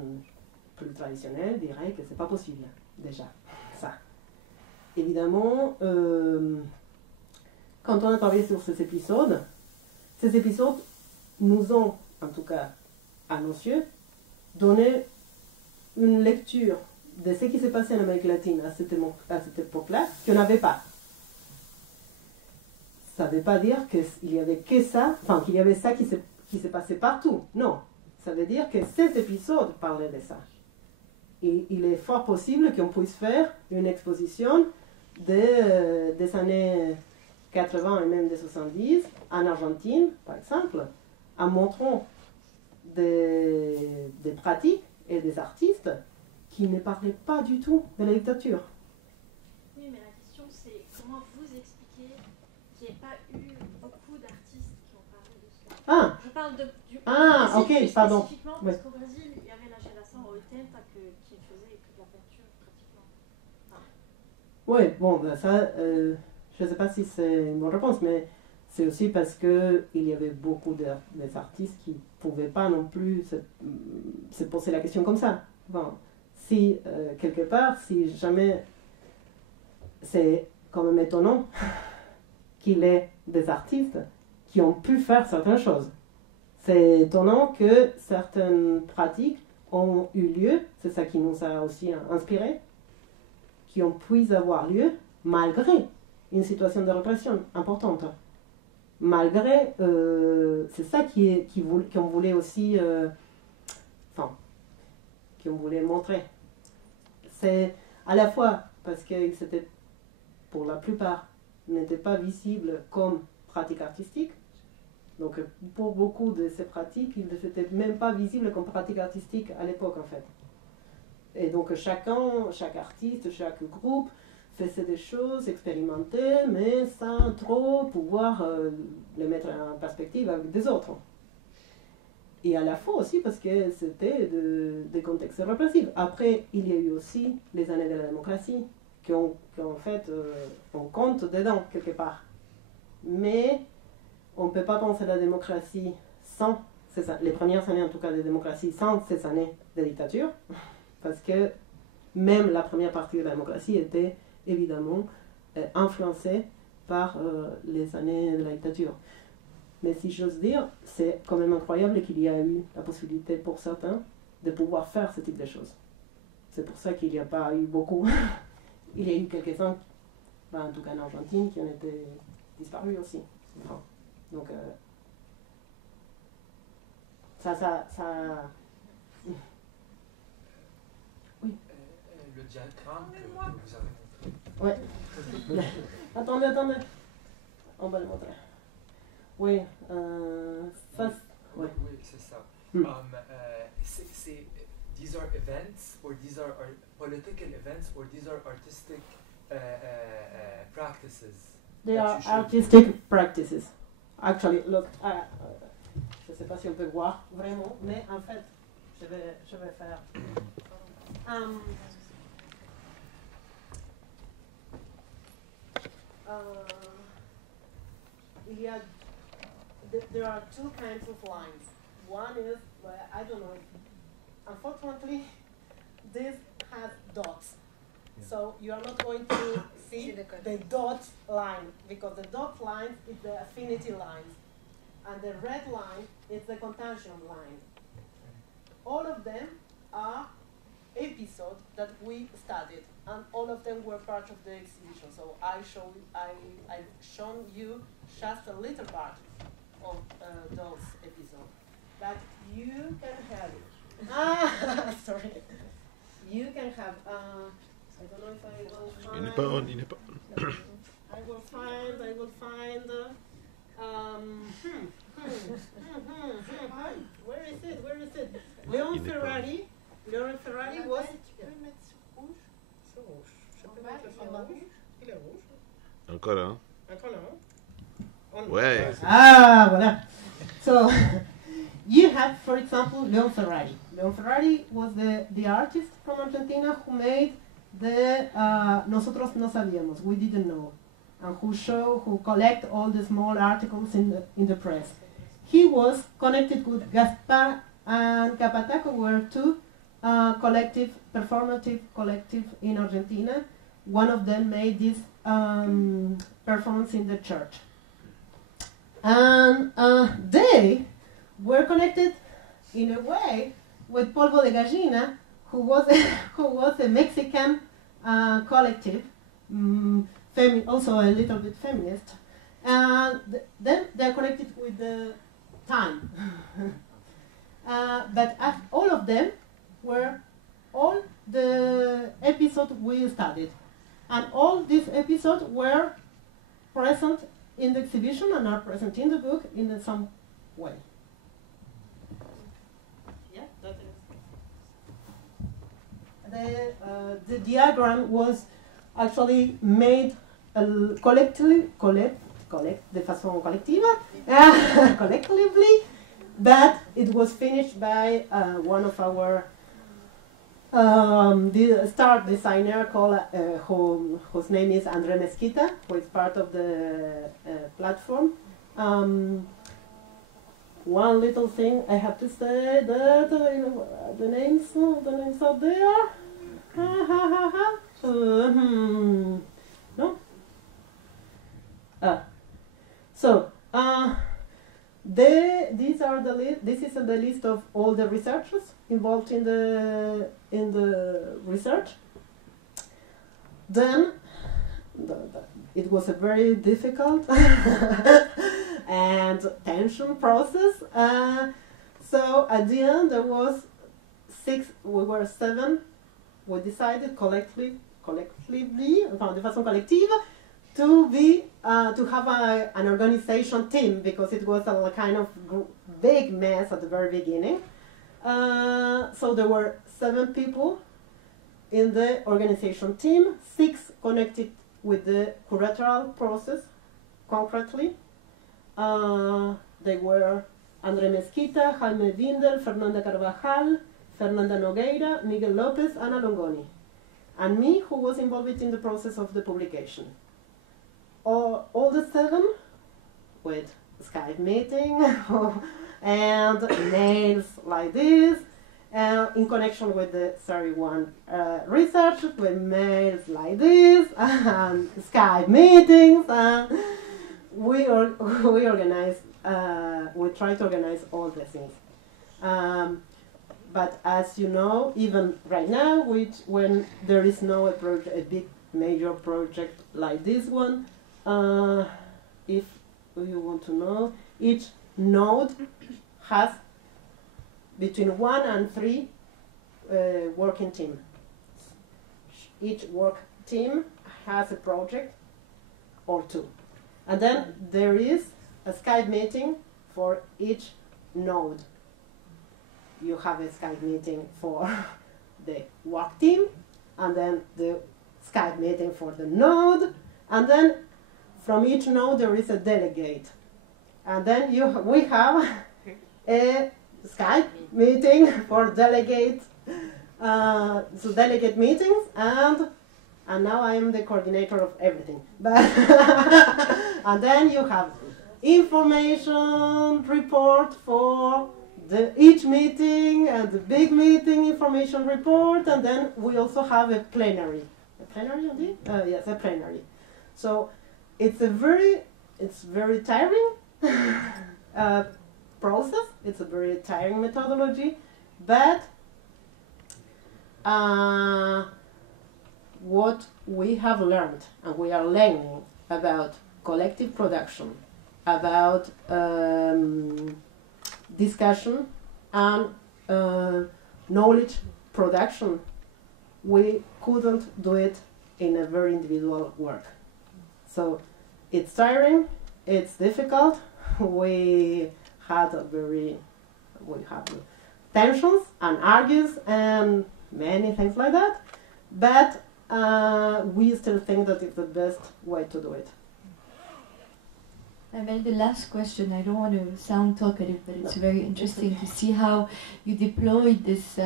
plus traditionnel dirait que c'est pas possible, déjà, ça. Évidemment, quand on a travaillé sur ces épisodes nous ont, en tout cas à nos yeux, donné une lecture de ce qui s'est passé en Amérique latine à cette époque-là qu'on n'avait pas. Ça ne veut pas dire qu'il y avait que ça, enfin qu'il y avait ça qui s'est passé partout. Non, ça veut dire que ces épisodes parlaient de ça. Et il est fort possible qu'on puisse faire une exposition des années 80 et même des 70 en Argentine, par exemple, en montrant des pratiques et des artistes qui ne parlaient pas du tout de la dictature. Oui, mais la question c'est comment vous expliquez qu'il n'y ait pas eu beaucoup d'artistes qui ont parlé de cela. Ah. Je parle du Brésil, ok, pardon. Spécifiquement parce qu'au Brésil, il y avait la Gelação au Tenta qui faisait que de la peinture pratiquement. Oui, bon, ben ça, je ne sais pas si c'est une bonne réponse, mais c'est aussi parce qu'il y avait beaucoup d'artistes qui ne pouvaient pas non plus se poser la question comme ça. Bon, si, quelque part, si jamais, c'est quand même étonnant qu'il y ait des artistes qui ont pu faire certaines choses. C'est étonnant que certaines pratiques ont eu lieu, c'est ça qui nous a aussi inspiré, qui ont pu avoir lieu malgré une situation de répression importante. Malgré, c'est ça qu'on voulait aussi, qu'on voulait montrer. C'est à la fois parce qu'ils étaient, pour la plupart, n'étaient pas visibles comme pratiques artistiques. Donc pour beaucoup de ces pratiques, ils n'étaient même pas visibles comme pratiques artistiques à l'époque en fait. Et donc chaque artiste, chaque groupe faisait des choses, expérimentait, mais sans trop pouvoir les mettre en perspective avec des autres. Et à la fois aussi parce que c'était des contextes répressifs. Après, il y a eu aussi les années de la démocratie, qui ont en fait, on compte dedans quelque part. Mais on ne peut pas penser à la démocratie sans les premières années en tout cas de démocratie, sans ces années de dictature, parce que même la première partie de la démocratie était évidemment influencée par les années de la dictature. Mais si j'ose dire, c'est quand même incroyable qu'il y a eu la possibilité pour certains de pouvoir faire ce type de choses. C'est pour ça qu'il n'y a pas eu beaucoup. Il y a eu quelques-uns, en tout cas en Argentine, qui ont été disparus aussi. Enfin, donc, ça... Oui. Le diagramme que vous avez montré. Oui. Attendez. On va le montrer. Oui, oui, c'est ça. These are events, or these are political events, or these are artistic practices. They are artistic practices. Actually, look, je ne sais pas si on peut voir vraiment, mais en fait, je vais faire. There are two kinds of lines. One is, well, I don't know, unfortunately, this has dots. Yeah. So you are not going to see the dot line, because the dot line is the affinity line, and the red line is the contention line. All of them are episodes that we studied, and all of them were part of the exhibition. So I've shown you just a little part of those episodes. But you can have sorry. You can have I don't know if I will find. Il n'est pas. I will find Where is it? Where is it? Leon Ferrari. Leon Ferrari was. Encore un. Ouais. Ouais. Ah, voilà. So, you have, for example, Leon Ferrari. Leon Ferrari was the artist from Argentina who made the Nosotros no sabíamos, we didn't know, and who collect all the small articles in the press. He was connected with Gaspar and Capataco, were two performative collective in Argentina. One of them made this performance in the church. And they were connected in a way with Polvo de Gallina, who was a Mexican collective, also a little bit feminist. And then they're connected with the time. But all of them were all the episodes we studied. And all these episodes were present in the exhibition and are present in the book in some way. Yeah, that is. The diagram was actually made collectively, de façon collectiva, collectively, but it was finished by one of our the star designer called whose name is Andre Mesquita, who is part of the platform. One little thing I have to say that the names are there. No. So these are the this is the list of all the researchers involved in the research. Then it was a very difficult and tension process. So at the end there was 6. We were 7. We decided collectively, de façon collective, to have an organization team, because it was a kind of big mess at the very beginning. So there were 7 people in the organization team, 6 connected with the curatorial process concretely. They were Andre Mesquita, Jaime Windel, Fernanda Carvajal, Fernanda Nogueira, Miguel Lopez, Ana Longoni, and me, who was involved in the process of the publication. All the 7 with Skype meeting and mails like this, in connection with the 31 research, with mails like this, and Skype meetings. We organize, we try to organize all the things. But as you know, even right now, when there is no a big major project like this one, if you want to know, each node has between 1 and 3 working team. Each work team has a project or 2. And then there is a Skype meeting for each node. You have a Skype meeting for the work team, and then the Skype meeting for the node, and then from each node there is a delegate. And then we have a Skype meeting for delegate, so delegate meetings, and now I am the coordinator of everything. But and then you have information report for each meeting, and the big meeting information report, and then we also have a plenary. A plenary, indeed? Yes, a plenary. So it's very tiring process. It's a very tiring methodology, but what we have learned, and we are learning about collective production, about discussion and knowledge production, we couldn't do it in a very individual work. So it's tiring, it's difficult. We had tensions and argues and many things like that, but we still think that it's the best way to do it. Mabel, the last question, I don't want to sound talkative, but it's very interesting to see how you deployed this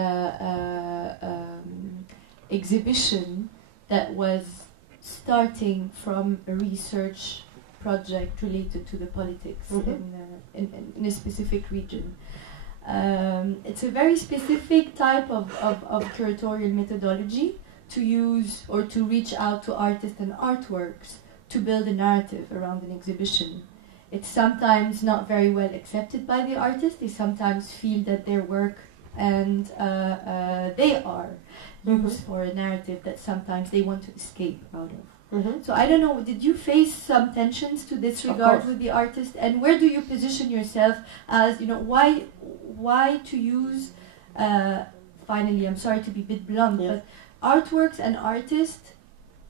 exhibition that was starting from a research project related to the politics in a specific region. It's a very specific type of curatorial methodology to use or to reach out to artists and artworks to build a narrative around an exhibition. It's sometimes not very well accepted by the artists. They sometimes feel that their work and they are used for a narrative that sometimes they want to escape out of. So I don't know, did you face some tensions to this regard with the artist? And where do you position yourself as, why to use, finally, I'm sorry to be a bit blunt, but artworks and artists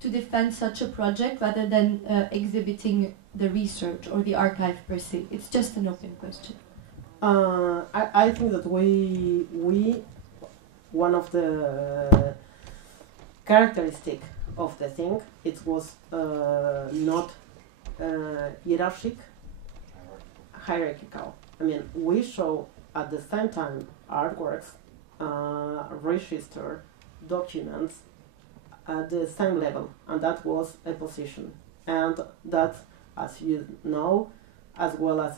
to defend such a project rather than exhibiting the research or the archive per se? It's just an open question. I think that we one of the characteristic of the thing, it was not hierarchical. I mean, we show at the same time artworks, register, documents at the same level, and that was a position. And that, as you know, as well as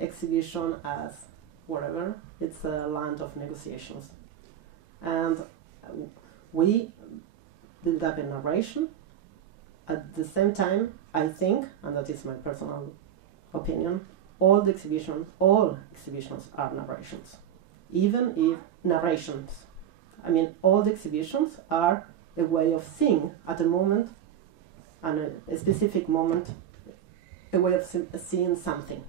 exhibition, as whatever, it's a land of negotiations. And we build up a narration. At the same time, I think, and that is my personal opinion, all exhibitions are narrations. Even if narrations, I mean, all the exhibitions are a way of seeing at a moment, and a specific moment, a way of seeing something.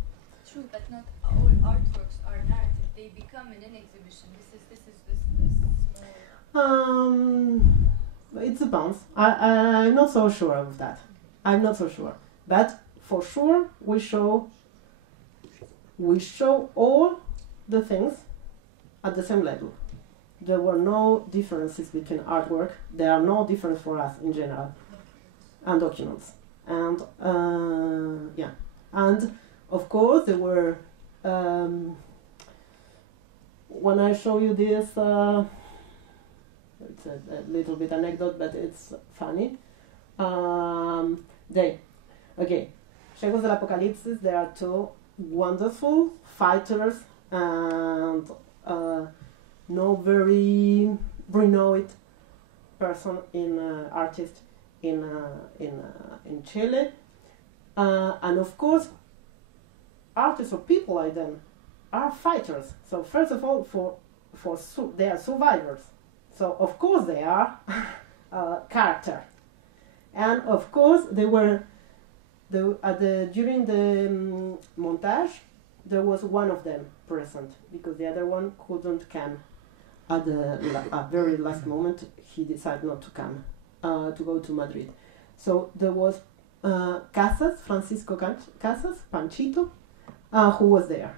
True, but not all artworks are narrative. They become in an exhibition. This is small. It depends. I'm not so sure of that. I'm not so sure. But for sure, we show all the things at the same level. There were no differences between artwork. There are no difference for us in general, and documents. And and of course there were. When I show you this, it's a little bit anecdote, but it's funny. Chegos del Apocalipsis. There are two wonderful fighters and no very renowned person artist in Chile, and of course artists or people like them are fighters. So first of all, they are survivors. So of course they are character, and of course they were during the montage. There was one of them present because the other one couldn't come. At the very last moment, he decided not to come to go to Madrid. So there was Francisco Casas, Panchito, who was there.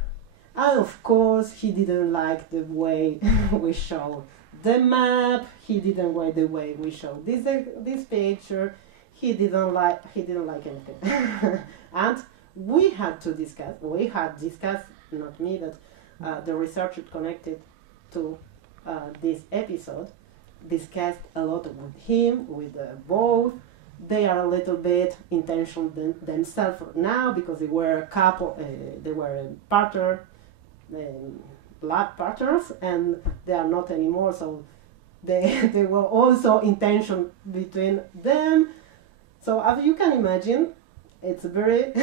And of course, he didn't like the way we show the map. He didn't like the way we show this picture. He didn't like anything. And we had discussed, not me, but the researcher connected to this episode, discussed a lot with him, with both. They are a little bit in tension themselves now because they were a couple, they were a partner, lab partners, and they are not anymore, so they were also in tension between them. So as you can imagine, it's a very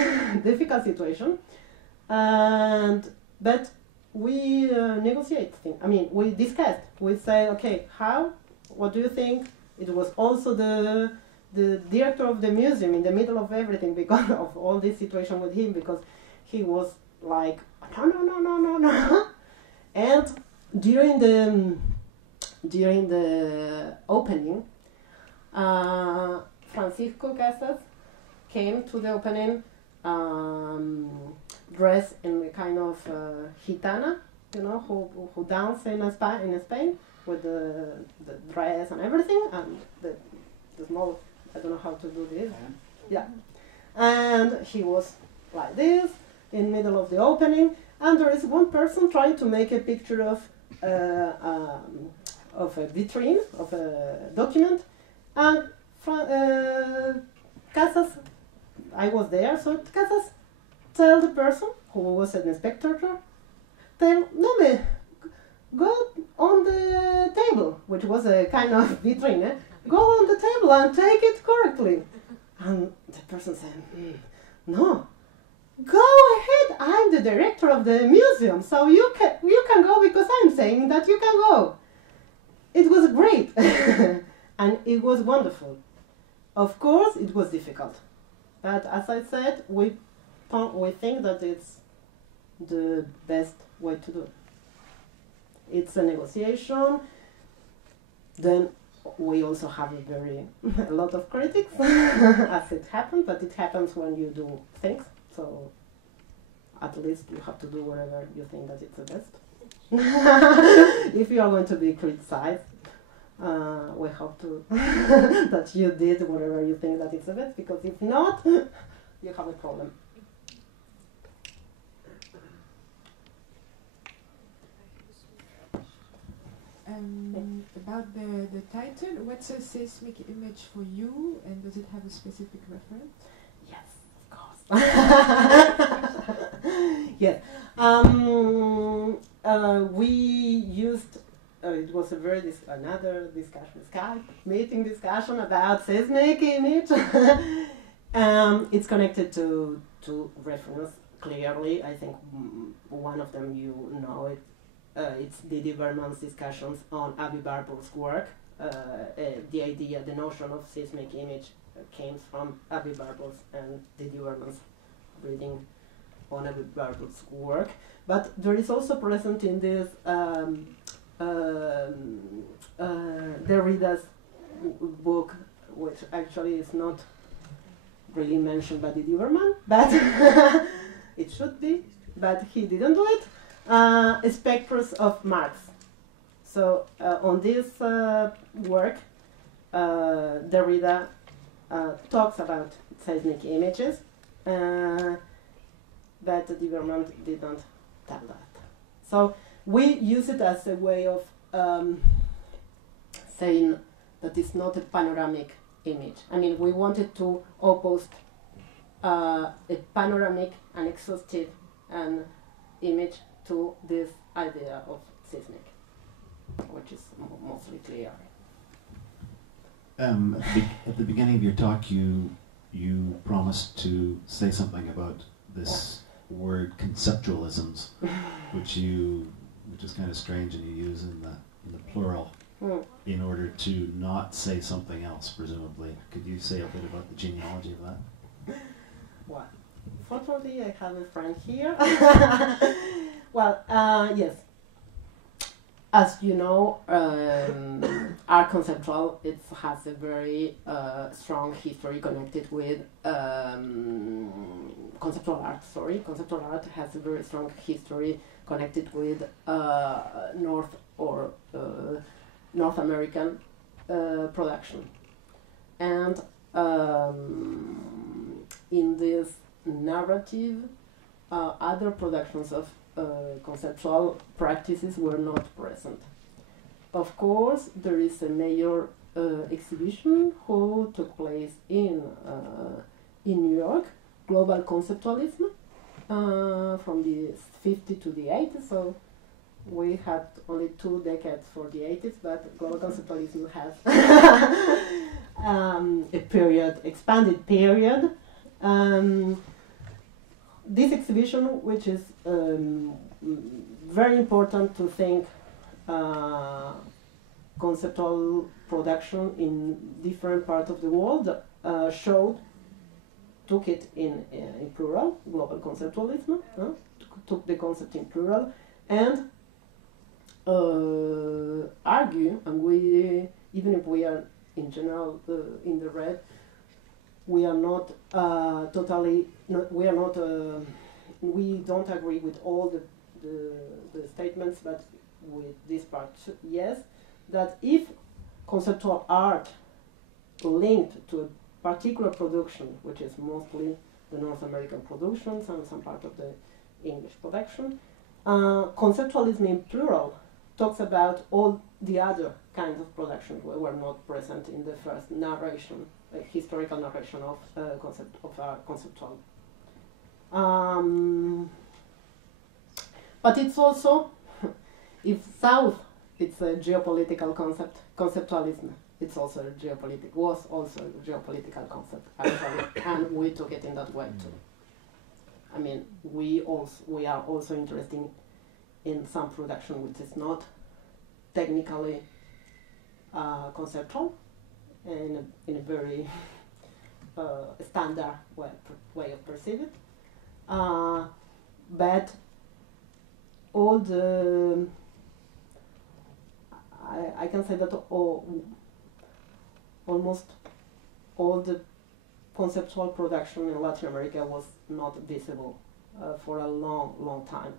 difficult situation, but we negotiate things. I mean, we discussed. We say, okay, what do you think? It was also the director of the museum in the middle of everything because of all this situation with him, because he was like, no. And during the opening, Francisco Casas came to the opening dressed in a kind of gitana, you know, who dance in Spain with the dress and everything, and the small, I don't know how to do this. Yeah. And he was like this, in middle of the opening, and there is one person trying to make a picture of a vitrine, of a document, and Casas, I was there, so Casas tell the person who was an inspector, tell, no, go on the table, which was a kind of vitrine, go on the table and take it correctly. And the person said, no, go ahead, I'm the director of the museum, so you can go because I'm saying that you can go. It was great, and it was wonderful. Of course, it was difficult, but as I said, we think that it's the best way to do it. It's a negotiation. Then we also have a lot of critics, as it happens, but it happens when you do things, so at least you have to do whatever you think that it's the best. If you are going to be criticized, we hope to that you did whatever you think that it's the best, because if not, you have a problem. About the title, what's a seismic image for you, and does it have a specific reference? Yes, of course. Yes. We used, it was another discussion, Skype meeting discussion about seismic image. It's connected to reference clearly. I think one of them you know it. It's Didi Berman's discussions on Avi Barbour's work. The idea, the notion of seismic image came from Avi Barbour's and Didi Berman's reading on Avi Barbour's work. But there is also present in this Derrida's book, which actually is not really mentioned by Didi Berman, but it should be, but he didn't do it. Spectres of Marx. So on this work, Derrida talks about seismic images, but Lieberman didn't tell that. So we use it as a way of saying that it's not a panoramic image. I mean, we wanted to oppose a panoramic and exhaustive image to this idea of seismic, which is mostly clear. At the beginning of your talk, you promised to say something about this word conceptualisms, which is kind of strange, and you use in the plural in order to not say something else, presumably. Could you say a bit about the genealogy of that? Well, fortunately, I have a friend here. Well, yes. As you know, art conceptual, it has a very strong history connected with conceptual art. Conceptual art has a very strong history connected with North American production, and in this narrative, other productions of conceptual practices were not present. Of course, there is a major exhibition who took place in New York, Global Conceptualism, from the 50s to the 80s. So we had only 2 decades for the 80s, but Global Conceptualism has a expanded period. This exhibition, which is very important to think conceptual production in different parts of the world, took it in plural, global conceptualism, took the concept in plural, and argue, and we, even if we are in general in the red, we are not totally, we are not, we don't agree with all the statements, but with this part, yes, that if conceptual art linked to a particular production, which is mostly the North American productions and some part of the English production, conceptualism in plural talks about all the other kinds of productions that were not present in the first narration, historical narration of conceptual. But it's also, if South, it's a geopolitical concept, conceptualism, it's also a was also a geopolitical concept, actually, and we took it in that way too. I mean, we are also interested in some production which is not technically conceptual, in a very standard way of perceiving it. But all the, I can say that almost all the conceptual production in Latin America was not visible for a long time.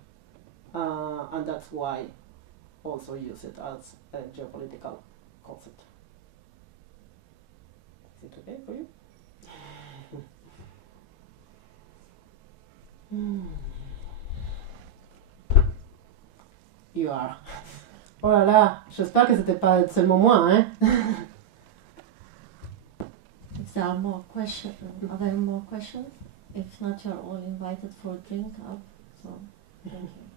And that's why also use it as a geopolitical concept. Is it okay for you? You are. Oh là là, j'espère que c'était pas seulement moi, hein? If there are more questions, are there more questions? If not, you're all invited for a drink up. So, thank you.